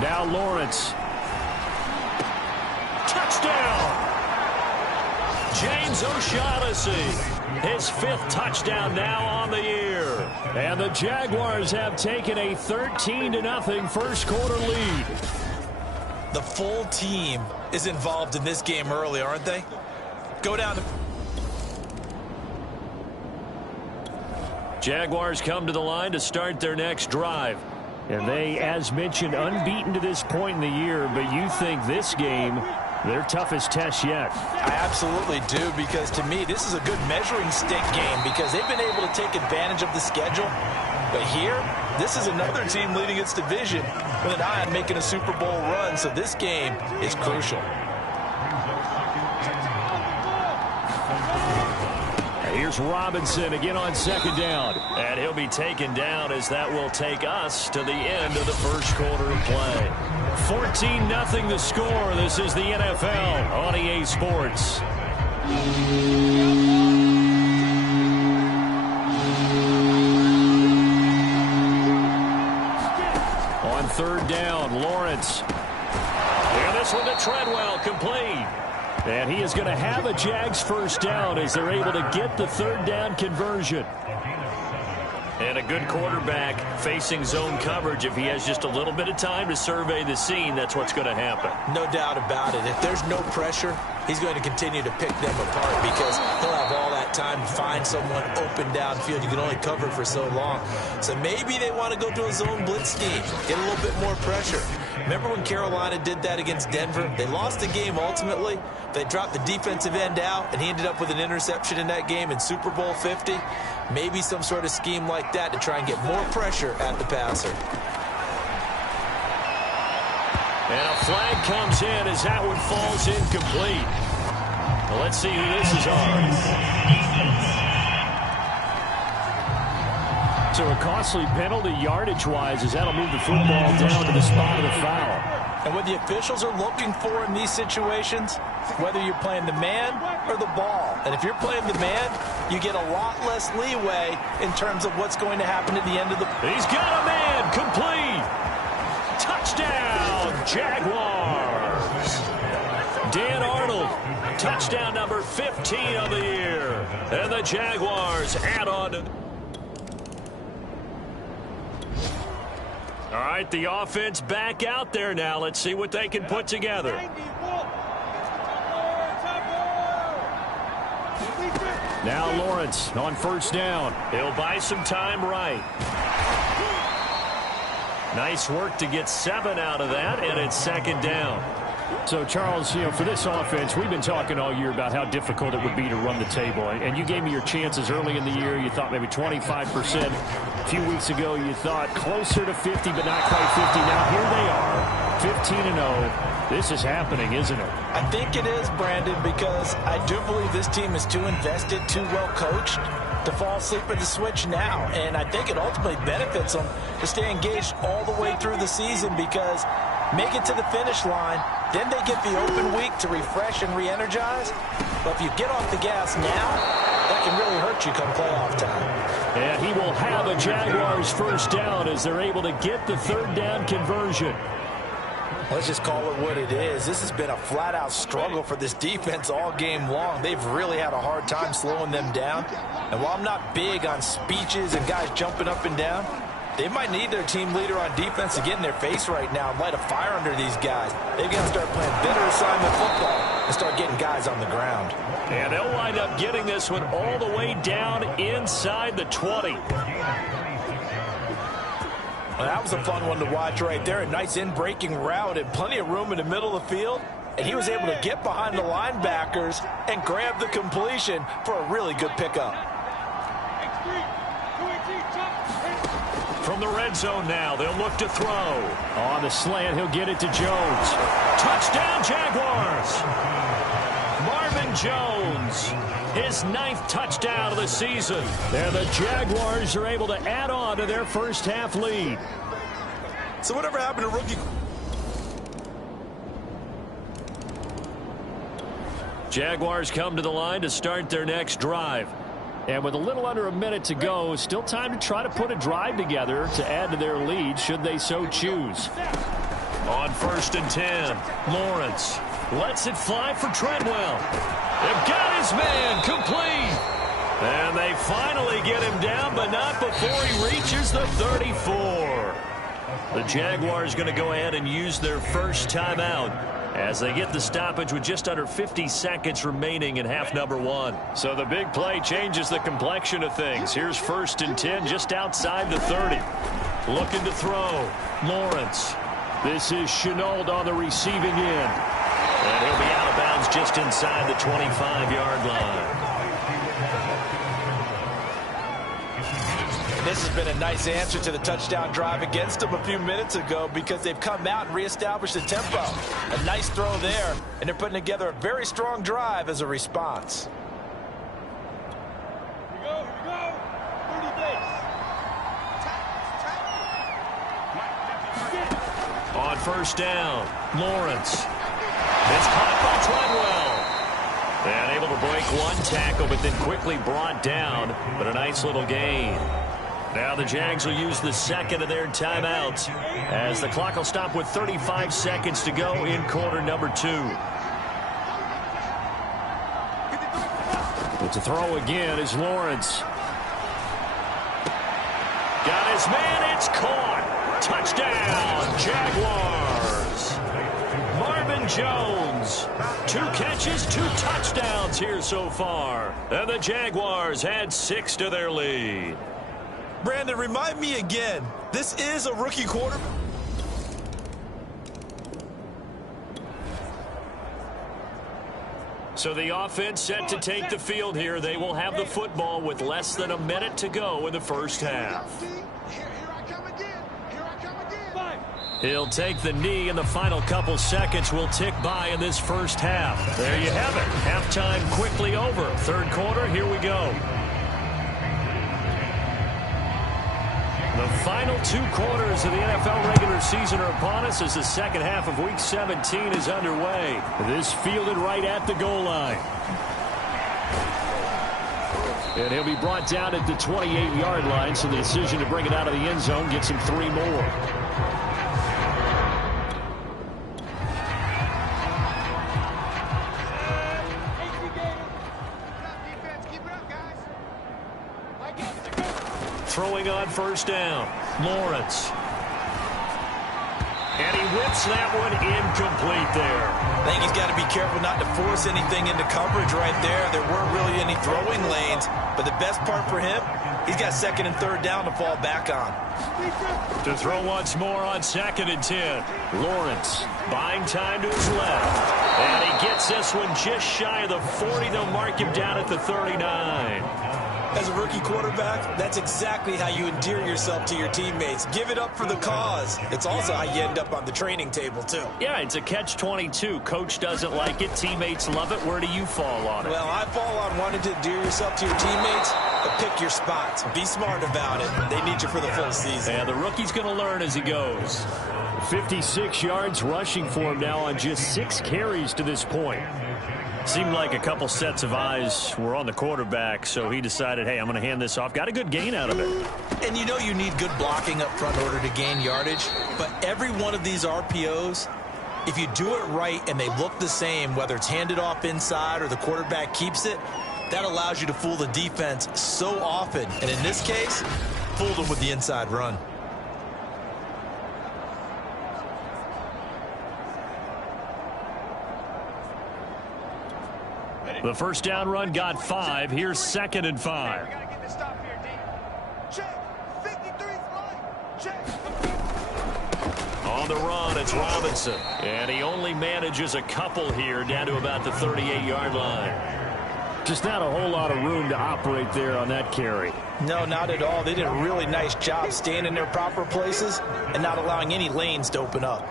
Now Lawrence. Touchdown! James O'Shaughnessy, his 5th touchdown now on the year. And the Jaguars have taken a 13-0 first quarter lead. The full team is involved in this game early, aren't they? Go down. Jaguars come to the line to start their next drive. And they, as mentioned, unbeaten to this point in the year, but you think this game, their toughest test yet. I absolutely do, because to me, this is a good measuring stick game because they've been able to take advantage of the schedule. But here, this is another team leading its division with an eye on making a Super Bowl run, so this game is crucial. Here's Robinson again on second down. And he'll be taken down as that will take us to the end of the first quarter of play. 14-0 the score. This is the NFL on EA Sports. On third down, Lawrence. And this one to Treadwell, complete. And he is going to have a Jags first down as they're able to get the third down conversion. And a good quarterback facing zone coverage. If he has just a little bit of time to survey the scene, that's what's going to happen. No doubt about it. If there's no pressure, he's going to continue to pick them apart because he'll have all that time to find someone open downfield. You can only cover for so long. So maybe they want to go to a zone blitz scheme, get a little bit more pressure. Remember when Carolina did that against Denver? They lost the game ultimately. They dropped the defensive end out, and he ended up with an interception in that game in Super Bowl 50. Maybe some sort of scheme like that to try and get more pressure at the passer. And a flag comes in as that one falls incomplete. Well, let's see who this is on. So a costly penalty yardage-wise as that'll move the football down to the spot of the foul. And what the officials are looking for in these situations, whether you're playing the man or the ball. And if you're playing the man, you get a lot less leeway in terms of what's going to happen at the end of the... He's got a man, complete. Touchdown, Jaguars. Dan Arnold, touchdown number 15 of the year. And the Jaguars add on to... All right, the offense back out there now. Let's see what they can put together. Now Lawrence on first down. He'll buy some time right. Nice work to get 7 out of that, and it's second down. So, Charles, for this offense, we've been talking all year about how difficult it would be to run the table. And you gave me your chances early in the year. You thought maybe 25%. A few weeks ago, you thought closer to 50, but not quite 50. Now, here they are, 15-0. This is happening, isn't it? I think it is, Brandon, because I do believe this team is too invested, too well coached to fall asleep at the switch now. And I think it ultimately benefits them to stay engaged all the way through the season because make it to the finish line, then they get the open week to refresh and re-energize. But if you get off the gas now, that can really hurt you come playoff time. And he will have a Jaguars first down as they're able to get the third down conversion. Let's just call it what it is. This has been a flat-out struggle for this defense all game long. They've really had a hard time slowing them down. And while I'm not big on speeches and guys jumping up and down, they might need their team leader on defense to get in their face right now and light a fire under these guys. They've got to start playing better assignment football and start getting guys on the ground. And they'll wind up getting this one all the way down inside the 20. Well, that was a fun one to watch right there. A nice in-breaking route and plenty of room in the middle of the field. And he was able to get behind the linebackers and grab the completion for a really good pickup. From the red zone now, they'll look to throw. On the slant, he'll get it to Jones. Touchdown, Jaguars! Marvin Jones, his 9th touchdown of the season. And the Jaguars are able to add on to their first half lead. So whatever happened to rookie... Jaguars come to the line to start their next drive. And with a little under a minute to go, still time to try to put a drive together to add to their lead should they so choose. On 1st and 10, Lawrence lets it fly for Treadwell. They've got his man complete. And they finally get him down, but not before he reaches the 34. The Jaguars going to go ahead and use their first timeout as they get the stoppage with just under 50 seconds remaining in half number 1. So the big play changes the complexion of things. Here's 1st and 10 just outside the 30. Looking to throw. Lawrence. This is Chenault on the receiving end. And he'll be out of bounds just inside the 25-yard line. This has been a nice answer to the touchdown drive against them a few minutes ago because they've come out and reestablished the tempo. A nice throw there, and they're putting together a very strong drive as a response. On first down, Lawrence. It's caught by Treadwell. And able to break one tackle, but then quickly brought down. But a nice little gain. Now the Jags will use the second of their timeouts as the clock will stop with 35 seconds to go in quarter number 2. But to throw again is Lawrence. Got his man, it's caught. Touchdown, Jaguars. Marvin Jones, 2 catches, 2 touchdowns here so far. And the Jaguars add 6 to their lead. Brandon, remind me again, this is a rookie quarterback. So the offense set to take the field here. They will have the football with less than a minute to go in the first half. He'll take the knee, and the final couple seconds will tick by in this first half. There you have it. Halftime quickly over. Third quarter, here we go. The final 2 quarters of the NFL regular season are upon us as the second half of Week 17 is underway. This fielded right at the goal line. And he'll be brought down at the 28-yard line, so the decision to bring it out of the end zone gets him 3 more. Throwing on first down, Lawrence. And he whips that one incomplete there. I think he's got to be careful not to force anything into coverage right there. There weren't really any throwing lanes, but the best part for him, he's got second and third down to fall back on. To throw once more on 2nd and 10. Lawrence buying time to his left. And he gets this one just shy of the 40. They'll mark him down at the 39. As a rookie quarterback, that's exactly how you endear yourself to your teammates. Give it up for the cause. It's also how you end up on the training table, too. Yeah, it's a catch-22. Coach doesn't like it. Teammates love it. Where do you fall on it? Well, I fall on wanting to endear yourself to your teammates, but pick your spots. Be smart about it. They need you for the full season. And the rookie's going to learn as he goes. 56 yards rushing for him now on just 6 carries to this point. Seemed like a couple sets of eyes were on the quarterback, so he decided, hey, I'm going to hand this off. Got a good gain out of it. And you know you need good blocking up front in order to gain yardage, but every one of these RPOs, if you do it right and they look the same, whether it's handed off inside or the quarterback keeps it, that allows you to fool the defense so often. And in this case, fooled them with the inside run. The first down run got 5. Here's 2nd and 5. On the run, it's Robinson. And he only manages a couple here down to about the 38-yard line. Just not a whole lot of room to operate there on that carry. No, not at all. They did a really nice job staying in their proper places and not allowing any lanes to open up.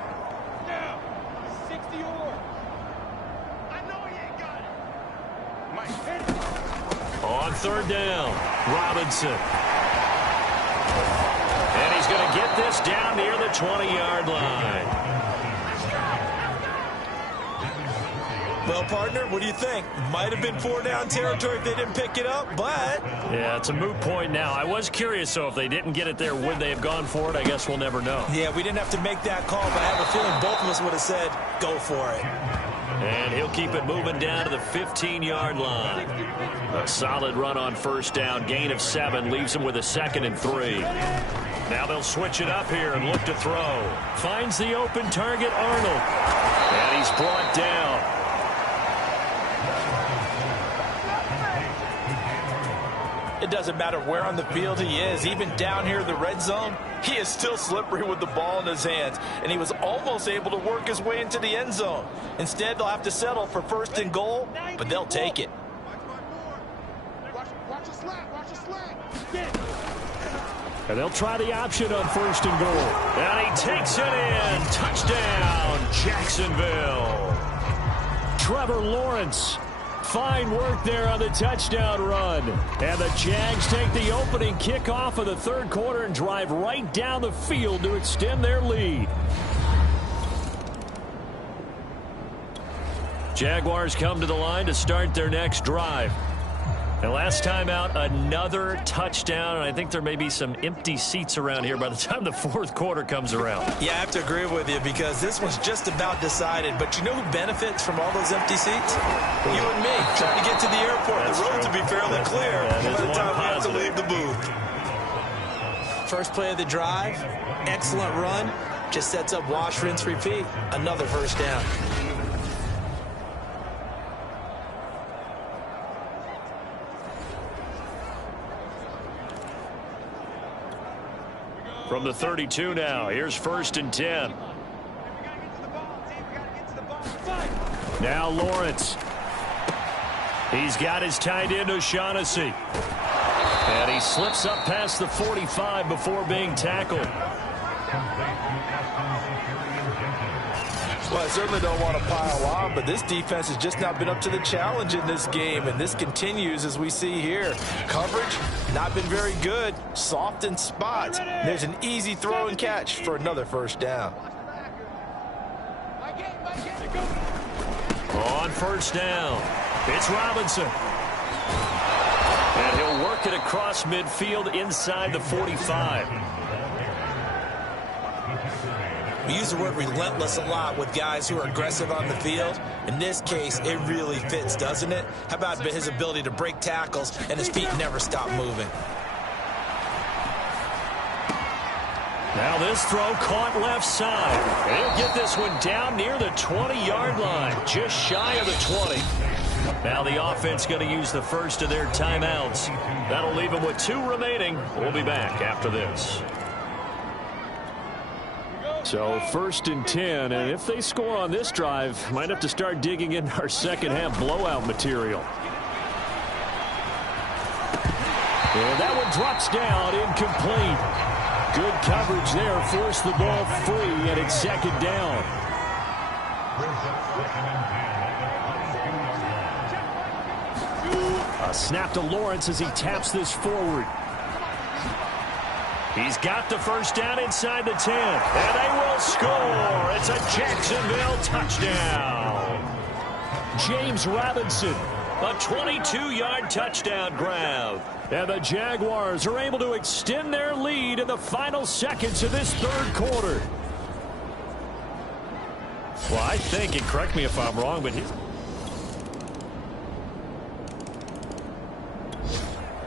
On third down, Robinson. And he's going to get this down near the 20-yard line. Well, partner, what do you think? Might have been 4-down territory if they didn't pick it up, but... Yeah, it's a moot point now. I was curious, so if they didn't get it there, would they have gone for it? I guess we'll never know. Yeah, we didn't have to make that call, but I have a feeling both of us would have said, go for it. And he'll keep it moving down to the 15-yard line. A solid run on first down. Gain of 7 leaves him with a 2nd and 3. Now they'll switch it up here and look to throw. Finds the open target, Arnold. And he's brought down. It doesn't matter where on the field he is. Even down here in the red zone, he is still slippery with the ball in his hands. And he was almost able to work his way into the end zone. Instead, they'll have to settle for 1st and goal, but they'll take it. And they'll try the option on 1st and goal. And he takes it in. Touchdown, Jacksonville. Trevor Lawrence. Fine work there on the touchdown run. And the Jags take the opening kickoff of the third quarter and drive right down the field to extend their lead. Jaguars come to the line to start their next drive. And last time out, another touchdown, and I think there may be some empty seats around here by the time the fourth quarter comes around. Yeah, I have to agree with you because this one's just about decided. But you know who benefits from all those empty seats? You and me, trying to get to the airport. The roads will be fairly clear by the time we have to leave the booth. First play of the drive, excellent run, just sets up wash, rinse, repeat. Another first down. From the 32 now, here's 1st and 10. Now Lawrence. He's got his tight end O'Shaughnessy. And he slips up past the 45 before being tackled. Well, I certainly don't want to pile on, but this defense has just not been up to the challenge in this game, and this continues as we see here. Coverage, not been very good. Soft in spots. There's an easy throw and catch for another first down. On first down, it's Robinson. And he'll work it across midfield inside the 45. We use the word relentless a lot with guys who are aggressive on the field. In this case, it really fits, doesn't it? How about his ability to break tackles and his feet never stop moving? Now this throw caught left side. And he'll get this one down near the 20-yard line, just shy of the 20. Now the offense going to use the first of their timeouts. That'll leave them with 2 remaining. We'll be back after this. So 1st and 10, and if they score on this drive, might have to start digging in our second half blowout material. And that one drops down, incomplete. Good coverage there, forced the ball free, and it's 2nd down. A snap to Lawrence as he taps this forward. He's got the first down inside the 10, and they will score. It's a Jacksonville touchdown. James Robinson, a 22-yard touchdown grab. And the Jaguars are able to extend their lead in the final seconds of this 3rd quarter. Well, I think, and correct me if I'm wrong, but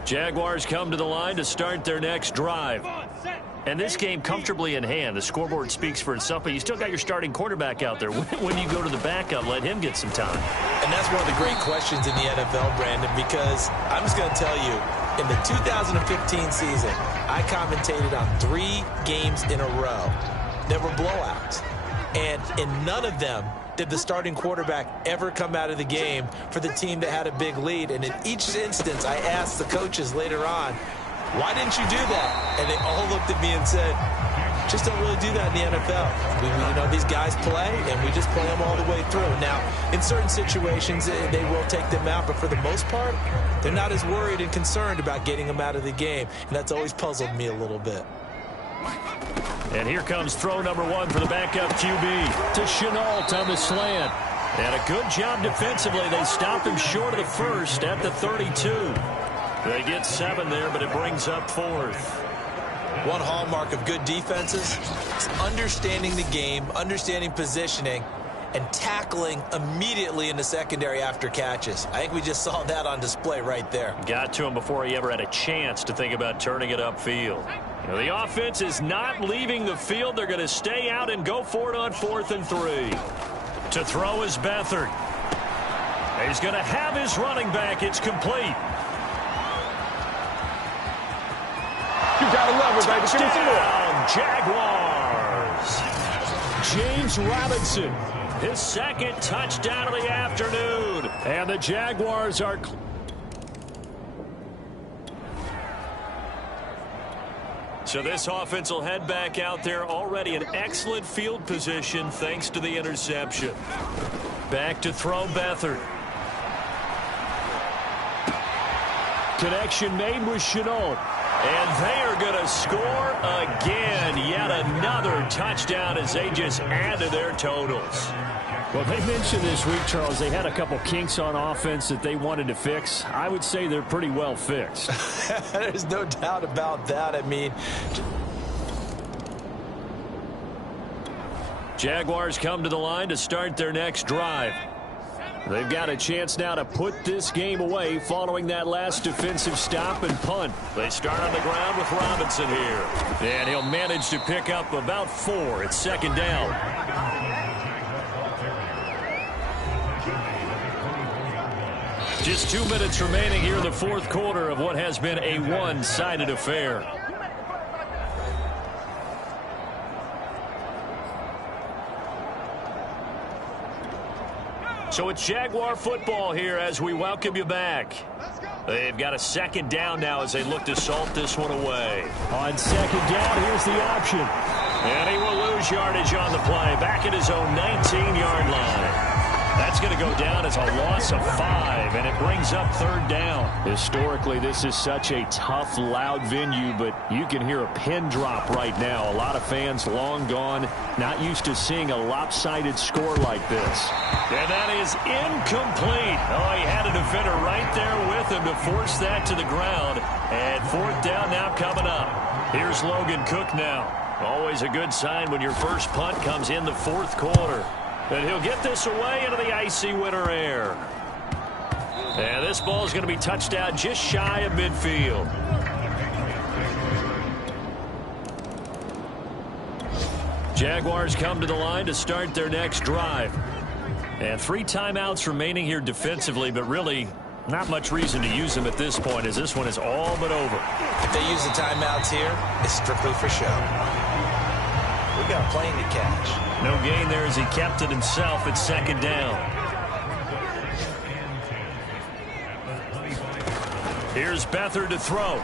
Jaguars come to the line to start their next drive. And this game comfortably in hand. The scoreboard speaks for itself, but you still got your starting quarterback out there. When do you go to the backup, let him get some time? And that's one of the great questions in the NFL, Brandon, because I'm just going to tell you, in the 2015 season, I commentated on 3 games in a row that were blowouts. And in none of them did the starting quarterback ever come out of the game for the team that had a big lead. And in each instance, I asked the coaches later on, why didn't you do that? And they all looked at me and said, just don't really do that in the NFL. You know, these guys play, and we just play them all the way through. Now, in certain situations, they will take them out, but for the most part, they're not as worried and concerned about getting them out of the game. And that's always puzzled me a little bit. And here comes throw number 1 for the backup QB to Chenault on the slant. And a good job defensively. They stop him short of the first at the 32. They get 7 there, but it brings up 4th. One hallmark of good defenses is understanding the game, understanding positioning, and tackling immediately in the secondary after catches. I think we just saw that on display right there. Got to him before he ever had a chance to think about turning it upfield. You know, the offense is not leaving the field. They're going to stay out and go for it on 4th and 3. To throw is Beathard. He's going to have his running back. It's complete. You gotta love it, baby. Give me some more. Jaguars. James Robinson, his 2nd touchdown of the afternoon. And the Jaguars are... So this offense will head back out there, already in excellent field position thanks to the interception. Back to throw Beathard. Connection made with Chenault. And they are going to score again. Yet another touchdown as they just add to their totals. Well, they mentioned this week, Charles, they had a couple kinks on offense that they wanted to fix. I would say they're pretty well fixed. There's no doubt about that. I mean, Jaguars come to the line to start their next drive. They've got a chance now to put this game away following that last defensive stop and punt. They start on the ground with Robinson here. And he'll manage to pick up about 4. It's second down. Just 2 minutes remaining here in the fourth quarter of what has been a one-sided affair. So it's Jaguar football here as we welcome you back. They've got a second down now as they look to salt this one away. On second down, here's the option. And he will lose yardage on the play. Back at his own 19-yard line. That's going to go down as a loss of 5, and it brings up third down. Historically, this is such a tough, loud venue, but you can hear a pin drop right now. A lot of fans long gone, not used to seeing a lopsided score like this. And that is incomplete. Oh, he had a defender right there with him to force that to the ground. And fourth down now coming up. Here's Logan Cook now. Always a good sign when your first punt comes in the fourth quarter. And he'll get this away into the icy winter air. And this ball is going to be touched out just shy of midfield. Jaguars come to the line to start their next drive. And 3 timeouts remaining here defensively, but really not much reason to use them at this point as this one is all but over. If they use the timeouts here, it's strictly for show. We got a plane to catch. No gain there as he kept it himself at second down. Here's Beathard to throw.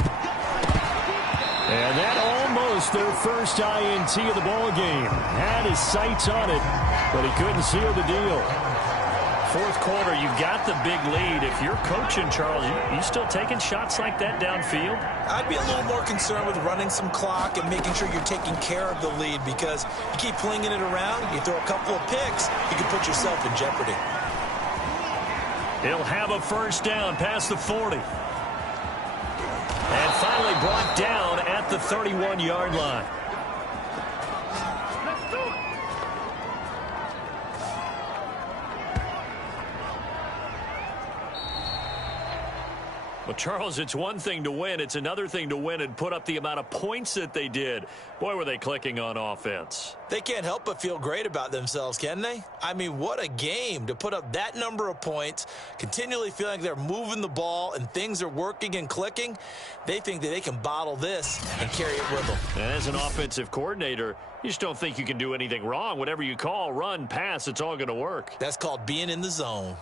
And that almost their first INT of the ball game. Had his sights on it, but he couldn't seal the deal. Fourth quarter, you've got the big lead. If you're coaching, Charles, you still taking shots like that downfield? I'd be a little more concerned with running some clock and making sure you're taking care of the lead, because you keep flinging it around, you throw a couple of picks, you can put yourself in jeopardy. He'll have a first down past the 40. And finally brought down at the 31-yard line. Well, Charles, it's one thing to win. It's another thing to win and put up the amount of points that they did. Boy, were they clicking on offense. They can't help but feel great about themselves, can they? I mean, what a game to put up that number of points, continually feeling like they're moving the ball and things are working and clicking. They think that they can bottle this and carry it with them. And as an offensive coordinator, you just don't think you can do anything wrong. Whatever you call, run, pass, it's all going to work. That's called being in the zone.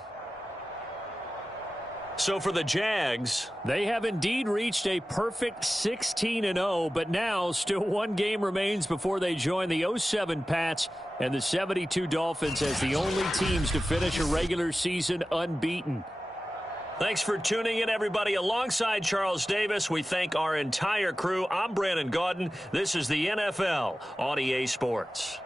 So for the Jags, they have indeed reached a perfect 16-0, but now still one game remains before they join the 07 Pats and the 72 Dolphins as the only teams to finish a regular season unbeaten. Thanks for tuning in, everybody. Alongside Charles Davis, we thank our entire crew. I'm Brandon Gaudin. This is the NFL on EA Sports.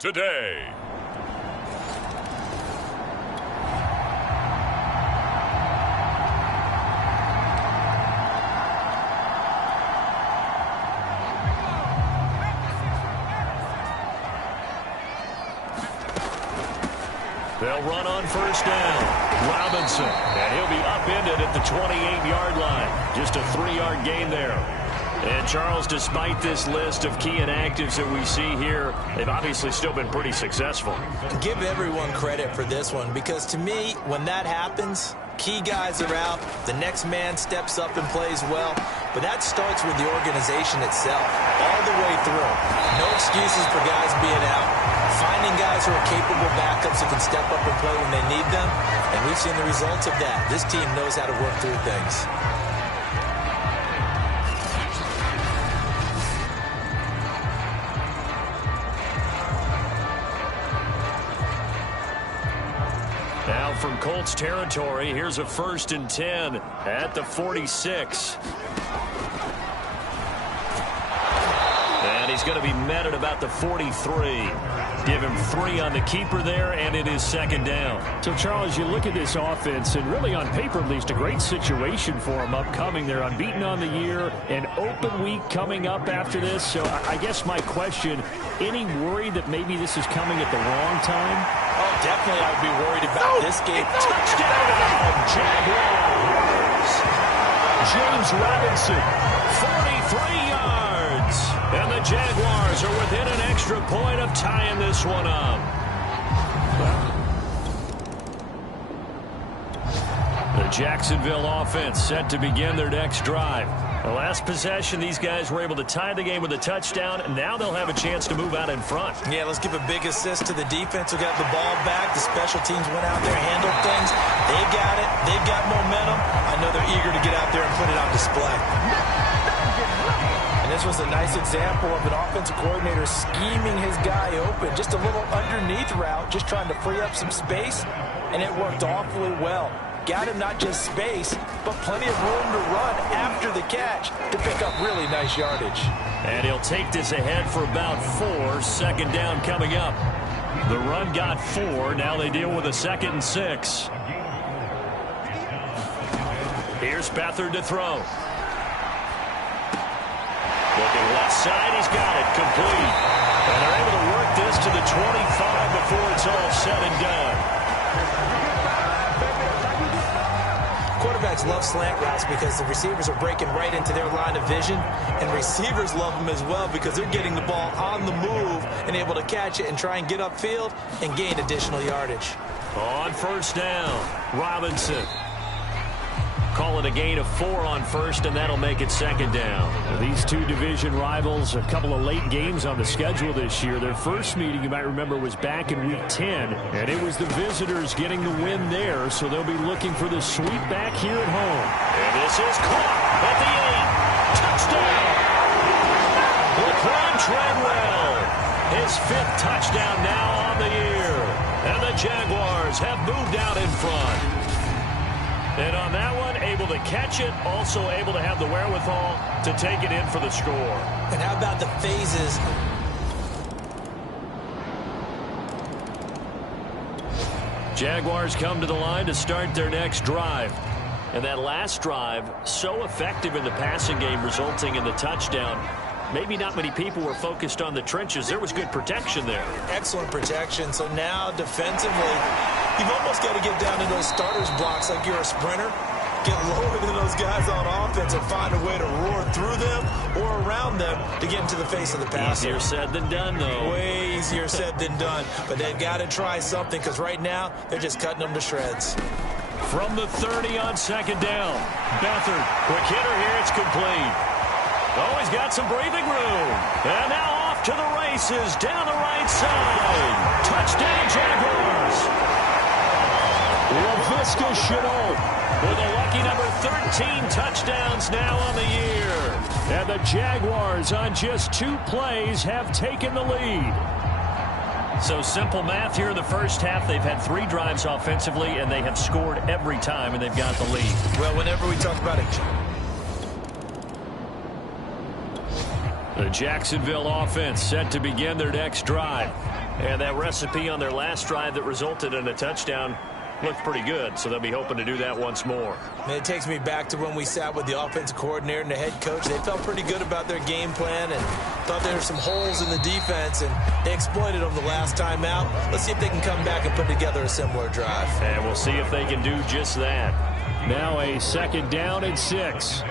today. They'll run on first down. Robinson, and he'll be upended at the 28-yard line. Just a 3-yard gain there. And Charles, despite this list of key inactives that we see here, they've obviously still been pretty successful. Give everyone credit for this one, because to me, when that happens, key guys are out, the next man steps up and plays well, but that starts with the organization itself, all the way through. No excuses for guys being out, finding guys who are capable backups who can step up and play when they need them, and we've seen the results of that. This team knows how to work through things. Now from Colts territory, here's a 1st and 10 at the 46. And he's going to be met at about the 43. Give him 3 on the keeper there, and it is 2nd down. So, Charles, you look at this offense, and really on paper at least, a great situation for them upcoming. They're unbeaten on the year, an open week coming up after this. So I guess my question, any worry that maybe this is coming at the wrong time? Oh, definitely I would be worried about this game. Touchdown, Jaguars! James Robinson, 43 yards. And the Jaguars are within an extra point of tying this one up. The Jacksonville offense set to begin their next drive. The last possession, these guys were able to tie the game with a touchdown, and now they'll have a chance to move out in front. Yeah, let's give a big assist to the defense who got the ball back. The special teams went out there, handled things. They got it. They've got momentum. I know they're eager to get out there and put it on display. And this was a nice example of an offensive coordinator scheming his guy open. Just a little underneath route, just trying to free up some space, and it worked awfully well. Got him not just space, but plenty of room to run after the catch to pick up really nice yardage. And he'll take this ahead for about 4. 2nd down coming up. The run got 4. Now they deal with a 2nd and 6. Here's Beathard to throw. Looking left side, he's got it, complete. And they're able to work this to the 25 before it's all said and done. Quarterbacks love slant routes because the receivers are breaking right into their line of vision, and receivers love them as well because they're getting the ball on the move and able to catch it and try and get upfield and gain additional yardage. On first down, Robinson. Call it a gain of 4 on first, and that'll make it 2nd down. These two division rivals, a couple of late games on the schedule this year. Their first meeting, you might remember, was back in Week 10, and it was the visitors getting the win there, so they'll be looking for the sweep back here at home. And this is caught at the 8. Touchdown! Laquan Treadwell, his 5th touchdown now on the year. And the Jaguars have moved out in front. And on that one, able to catch it, also able to have the wherewithal to take it in for the score. And how about the phases? Jaguars come to the line to start their next drive. And that last drive, so effective in the passing game, resulting in the touchdown. Maybe not many people were focused on the trenches. There was good protection there. Excellent protection. So now defensively, you've almost got to get down to those starters blocks like you're a sprinter. Get lower than those guys on offense and find a way to roar through them or around them to get into the face of the passer. Easier said than done, though. Way easier said than done. But they've got to try something because right now they're just cutting them to shreds. From the 30 on 2nd down. Beathard, quick hitter here, it's complete. Oh, he's got some breathing room. And now off to the races down the right side. Touchdown, Jaguars. LaVisca Chenault with a lucky number 13 touchdowns now on the year. And the Jaguars on just 2 plays have taken the lead. So simple math here in the first half. They've had 3 drives offensively, and they have scored every time, and they've got the lead. Well, whenever we talk about it. The Jacksonville offense set to begin their next drive. And that recipe on their last drive that resulted in a touchdown looked pretty good, so they'll be hoping to do that once more. And it takes me back to when we sat with the offensive coordinator and the head coach. They felt pretty good about their game plan and thought there were some holes in the defense, and they exploited them the last time out. Let's see if they can come back and put together a similar drive. And we'll see if they can do just that. Now a 2nd down and 6.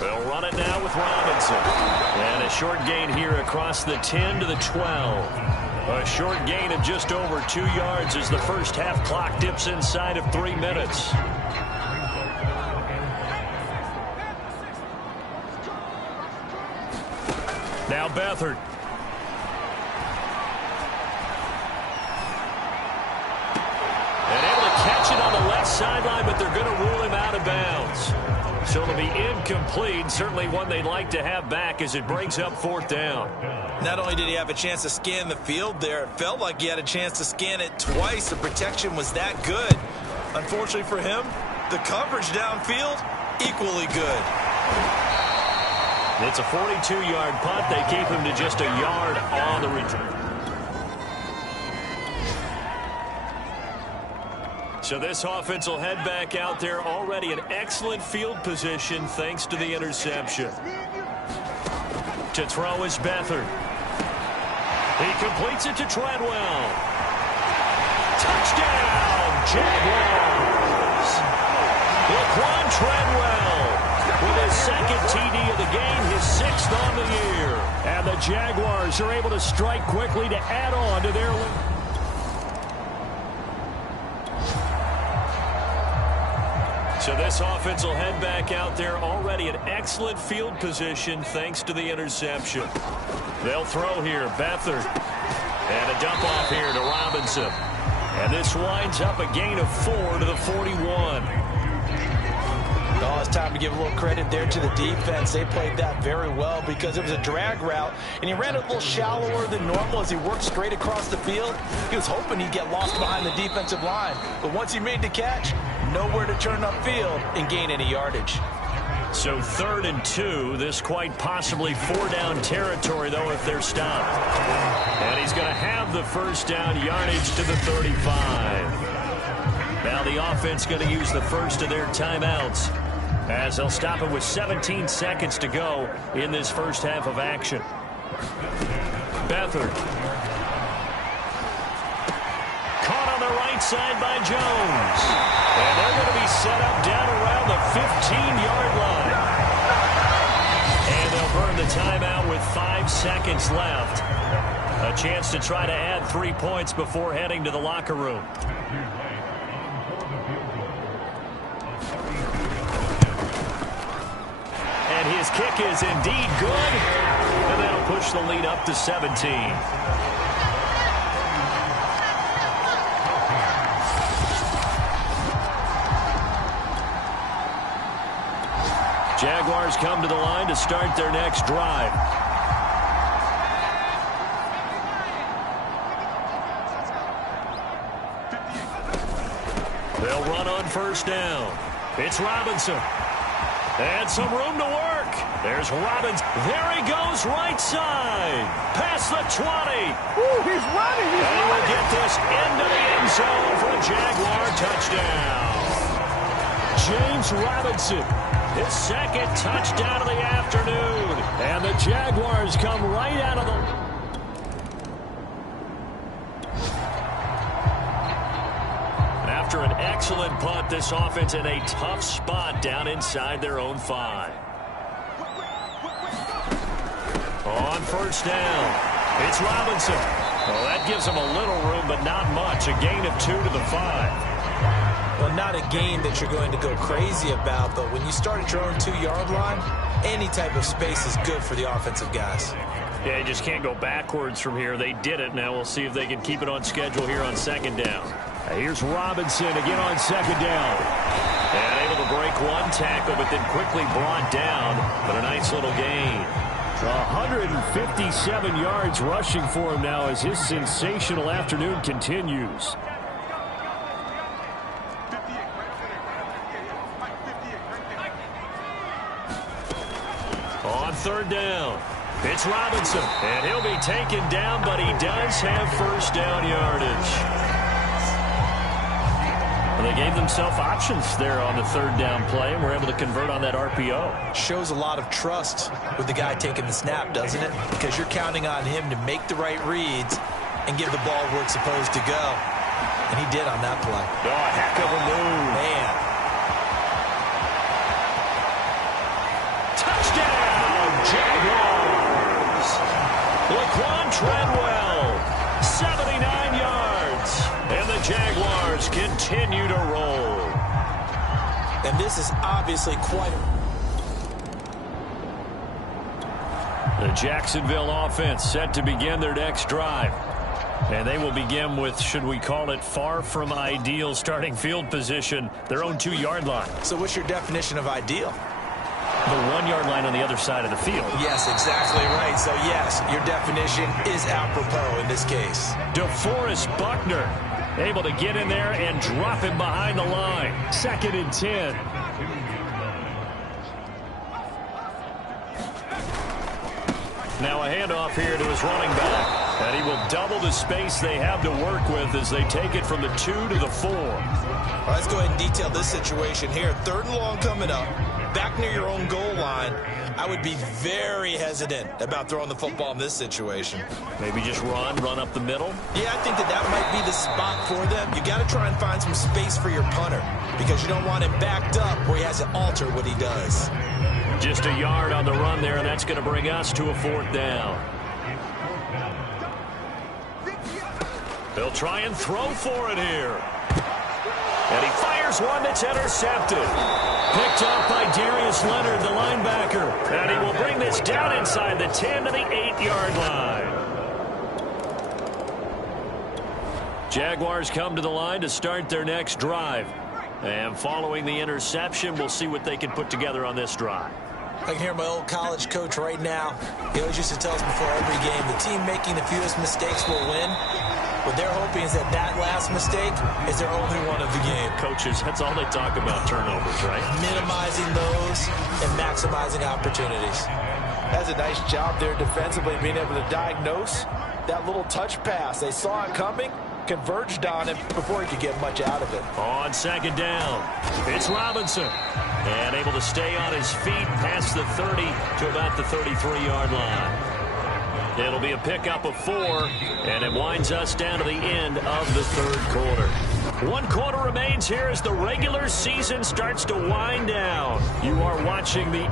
They'll run it now with Robinson. And a short gain here across the 10 to the 12. A short gain of just over 2 yards as the first half clock dips inside of 3 minutes. Now Beathard. And able to catch it on the left sideline, but they're going to rule him out of bounds. So it'll be incomplete, certainly one they'd like to have back as it brings up 4th down. Not only did he have a chance to scan the field there, it felt like he had a chance to scan it twice. The protection was that good. Unfortunately for him, the coverage downfield, equally good. It's a 42-yard punt. They keep him to just a yard on the return. So this offense will head back out there, already in excellent field position thanks to the interception. To throw is Beathard. He completes it to Treadwell. Touchdown, Jaguars! Laquan Treadwell with his 2nd TD of the game, his 6th on the year. And the Jaguars are able to strike quickly to add on to their lead. So this offense will head back out there, already in excellent field position thanks to the interception. They'll throw here, Beathard. And a dump off here to Robinson. And this winds up a gain of 4 to the 41. Oh, it's time to give a little credit there to the defense. They played that very well because it was a drag route, and he ran it a little shallower than normal as he worked straight across the field. He was hoping he'd get lost behind the defensive line, but once he made the catch, nowhere to turn upfield and gain any yardage. So 3rd and 2, this quite possibly 4-down territory, though, if they're stopped. And he's going to have the 1st down yardage to the 35. Now the offense going to use the first of their timeouts as they'll stop it with 17 seconds to go in this first half of action. Beathard. Caught on the right side by Jones. And they're going to be set up down around the 15-yard line. And they'll burn the timeout with 5 seconds left. A chance to try to add 3 points before heading to the locker room. And his kick is indeed good. And that'll push the lead up to 17. Jaguars come to the line to start their next drive. They'll run on 1st down. It's Robinson. And some room to work. There's Robinson. There he goes, right side. Past the 20. Ooh, he's running. And he will get this into the end zone for a Jaguar touchdown. James Robinson, his 2nd touchdown of the afternoon. and the Jaguars come right out of the... After an excellent punt, this offense in a tough spot down inside their own 5. On 1st down, it's Robinson. Well, that gives them a little room, but not much. A gain of 2 to the 5. Well, not a gain that you're going to go crazy about, but when you start at your own 2-yard line, any type of space is good for the offensive guys. Yeah, you just can't go backwards from here. They did it. Now we'll see if they can keep it on schedule here on 2nd down. Here's Robinson again on 2nd down. And able to break one tackle, but then quickly brought down. But a nice little gain. 157 yards rushing for him now as his sensational afternoon continues. On third down, it's Robinson, and he'll be taken down, but he does have first down yardage. Well, they gave themselves options there on the third down play, and were able to convert on that RPO. Shows a lot of trust with the guy taking the snap, doesn't it? Because you're counting on him to make the right reads and give the ball where it's supposed to go. And he did on that play. Oh, heck of a move. Man. Touchdown, Jaguars. Laquan Treadwell, 79 yards. And the Jaguars continue to roll. And this is obviously quite... The Jacksonville offense set to begin their next drive. And they will begin with, should we call it, far from ideal starting field position, their own 2-yard line. So what's your definition of ideal? The 1-yard line on the other side of the field. Yes, exactly right. So, yes, your definition is apropos in this case. DeForest Buckner able to get in there and drop him behind the line. 2nd and 10. Now a handoff here to his running back. And he will double the space they have to work with as they take it from the 2 to the 4. Right, let's go ahead and detail this situation here. 3rd and long coming up. Back near your own goal line. I would be very hesitant about throwing the football in this situation. Maybe just run up the middle? Yeah, I think that might be the spot for them. You got to try and find some space for your punter because you don't want him backed up where he has to alter what he does. Just a yard on the run there, and that's going to bring us to a 4th down. They'll try and throw for it here. And he fires one that's intercepted. Picked up by Darius Leonard, the linebacker. And he will bring this down inside the 10 to the 8-yard line. Jaguars come to the line to start their next drive. And following the interception, we'll see what they can put together on this drive. I can hear my old college coach right now. He always used to tell us before every game, the team making the fewest mistakes will win. What they're hoping is that last mistake is their only one of the game. Coaches, that's all they talk about, turnovers, right? Minimizing those and maximizing opportunities. That's a nice job there defensively, being able to diagnose that little touch pass. They saw it coming, converged on it before he could get much out of it. On 2nd down, it's Robinson. And able to stay on his feet past the 30 to about the 33-yard line. It'll be a pickup of 4, and it winds us down to the end of the 3rd quarter. 1 quarter remains here as the regular season starts to wind down. You are watching the...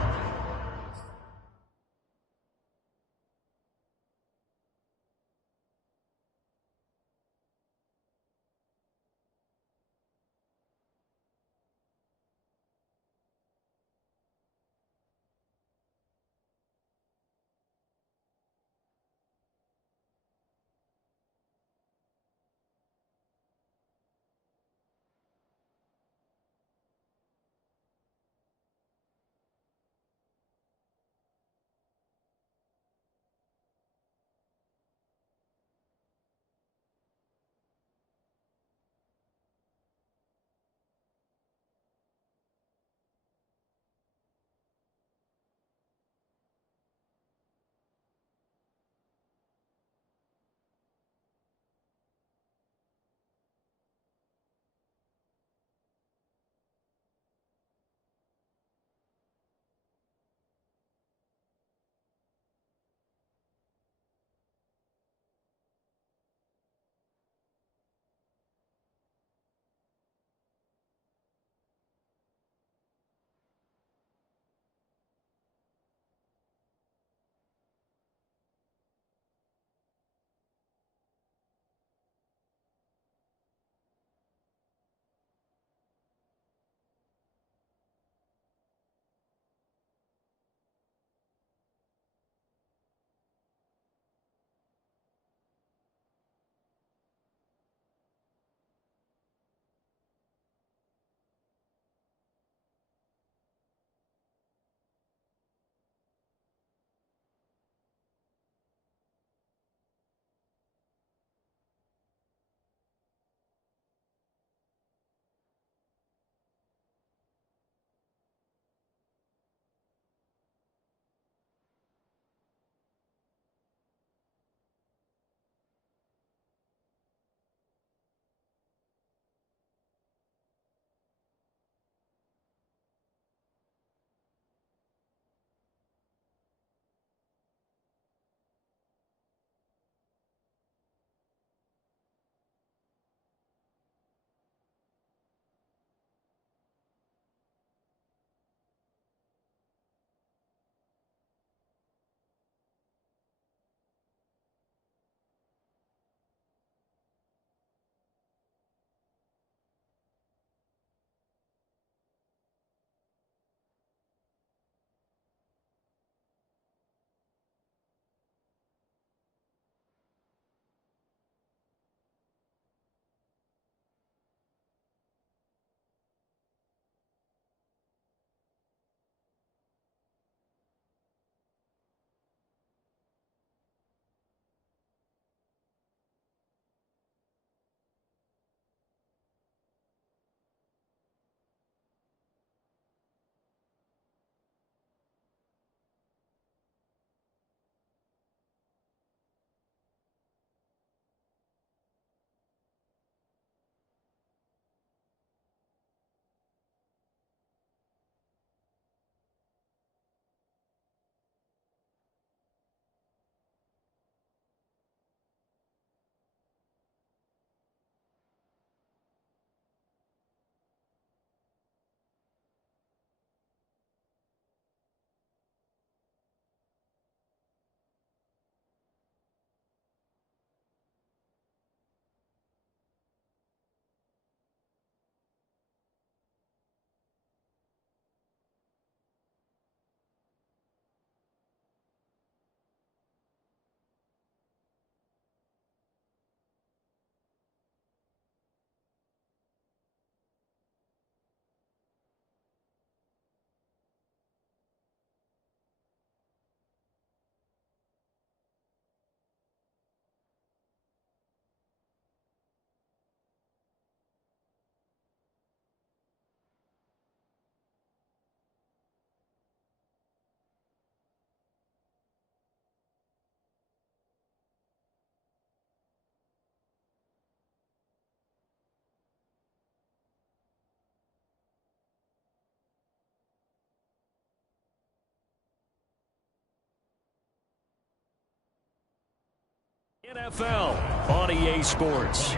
NFL on EA Sports.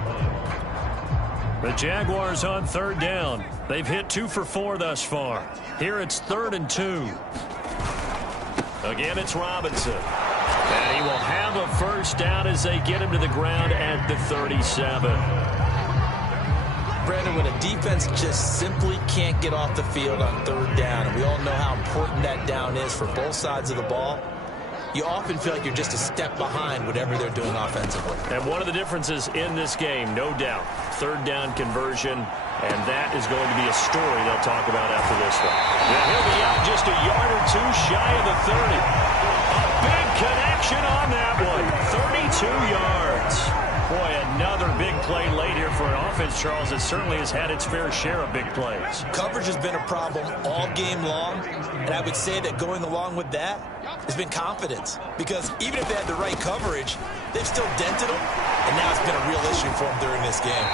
The Jaguars on third down. They've hit 2 for 4 thus far. Here it's 3rd and 2. Again, it's Robinson. And he will have a first down as they get him to the ground at the 37. Brandon, when a defense just simply can't get off the field on third down, and we all know how important that down is for both sides of the ball, you often feel like you're just a step behind whatever they're doing offensively. And one of the differences in this game, no doubt, third down conversion, and that is going to be a story they'll talk about after this one. Yeah, he'll be out just a yard or 2 shy of the 30. A big connection on that one, 32 yards. Boy, another big play late here for an offense, Charles, that certainly has had its fair share of big plays. Coverage has been a problem all game long, and I would say that going along with that has been confidence, because even if they had the right coverage, they've still dented them, and now it's been a real issue for them during this game.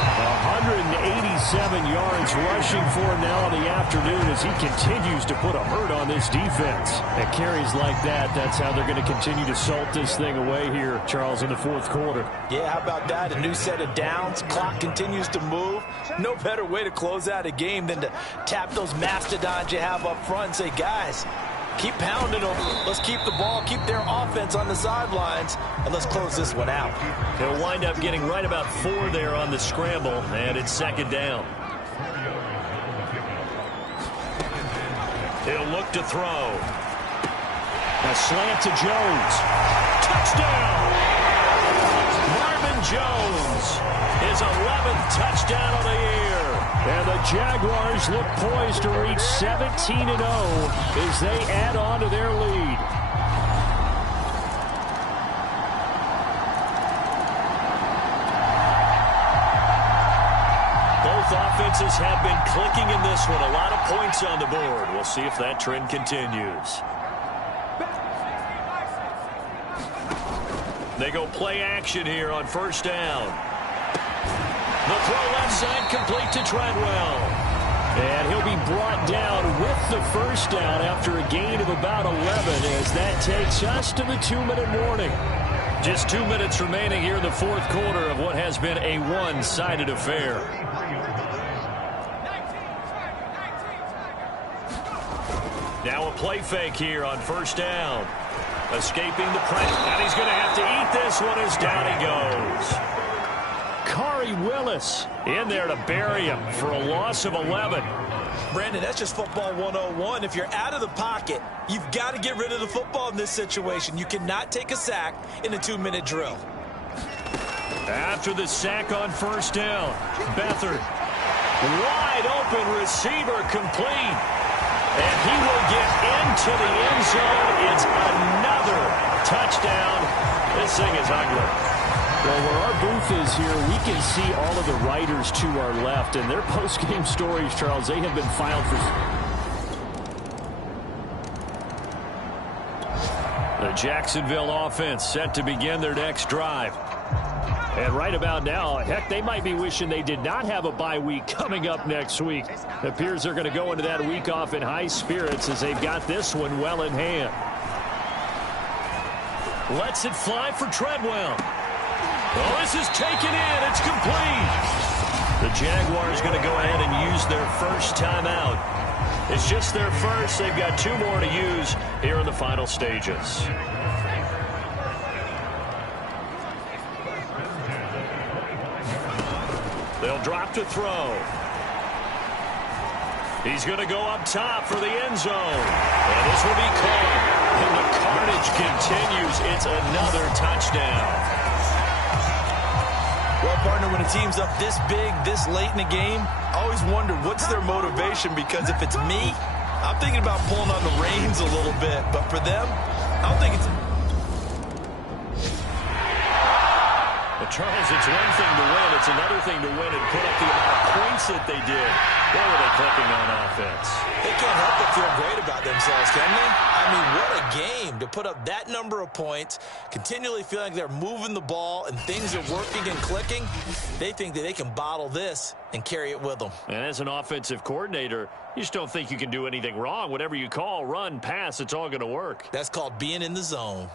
187 yards rushing for him now in the afternoon as he continues to put a hurt on this defense. At carries like that, that's how they're going to continue to salt this thing away here, Charles, in the fourth quarter. Yeah, how about that? A new set of downs. Clock continues to move. No better way to close out a game than to tap those mastodons you have up front and say, guys, keep pounding them. Let's keep the ball, keep their offense on the sidelines, and let's close this one out. He'll wind up getting right about 4 there on the scramble, and it's 2nd down. He'll look to throw. A slant to Jones. Touchdown! Marvin Jones, his 11th touchdown of the year. And the Jaguars look poised to reach 17-0 as they add on to their lead. Both offenses have been clicking in this one. A lot of points on the board. We'll see if that trend continues. They go play action here on first down. The throw left side complete to Treadwell. And he'll be brought down with the first down after a gain of about 11 as that takes us to the 2-minute warning. Just 2 minutes remaining here in the fourth quarter of what has been a one-sided affair. Now a play fake here on first down. Escaping the pressure. And he's going to have to eat this one as down he goes. Khari Willis in there to bury him for a loss of 11. Brandon, that's just football 101. If you're out of the pocket, you've got to get rid of the football in this situation. You cannot take a sack in a 2-minute drill. After the sack on first down, Beathard, wide open receiver complete. And he will get into the end zone. It's another touchdown. This thing is ugly. Well, where our booth is here, we can see all of the writers to our left, and their post-game stories, Charles, they have been filed for... The Jacksonville offense set to begin their next drive. And right about now, heck, they might be wishing they did not have a bye week coming up next week. It appears they're going to go into that week off in high spirits as they've got this one well in hand. Lets it fly for Treadwell. Well, this is taken in. It's complete. The Jaguars going to go ahead and use their first timeout. It's just their first. They've got 2 more to use here in the final stages. They'll drop to throw. He's going to go up top for the end zone. And this will be caught. And the carnage continues. It's another touchdown. Well, partner, when a team's up this big, this late in the game, I always wonder what's their motivation, because if it's me, I'm thinking about pulling on the reins a little bit. But for them, I don't think it's... Well, Charles, it's one thing to win. It's another thing to win and put up the amount of points that they did. Boy, were they clicking on offense. They can't help but feel great about themselves, can they? I mean, what a game to put up that number of points, continually feeling like they're moving the ball and things are working and clicking. They think that they can bottle this and carry it with them. And as an offensive coordinator, you just don't think you can do anything wrong. Whatever you call, run, pass, it's all going to work. That's called being in the zone.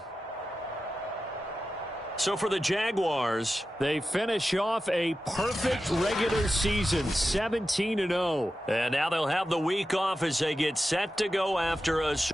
So for the Jaguars, they finish off a perfect regular season, 17-0. And now they'll have the week off as they get set to go after us.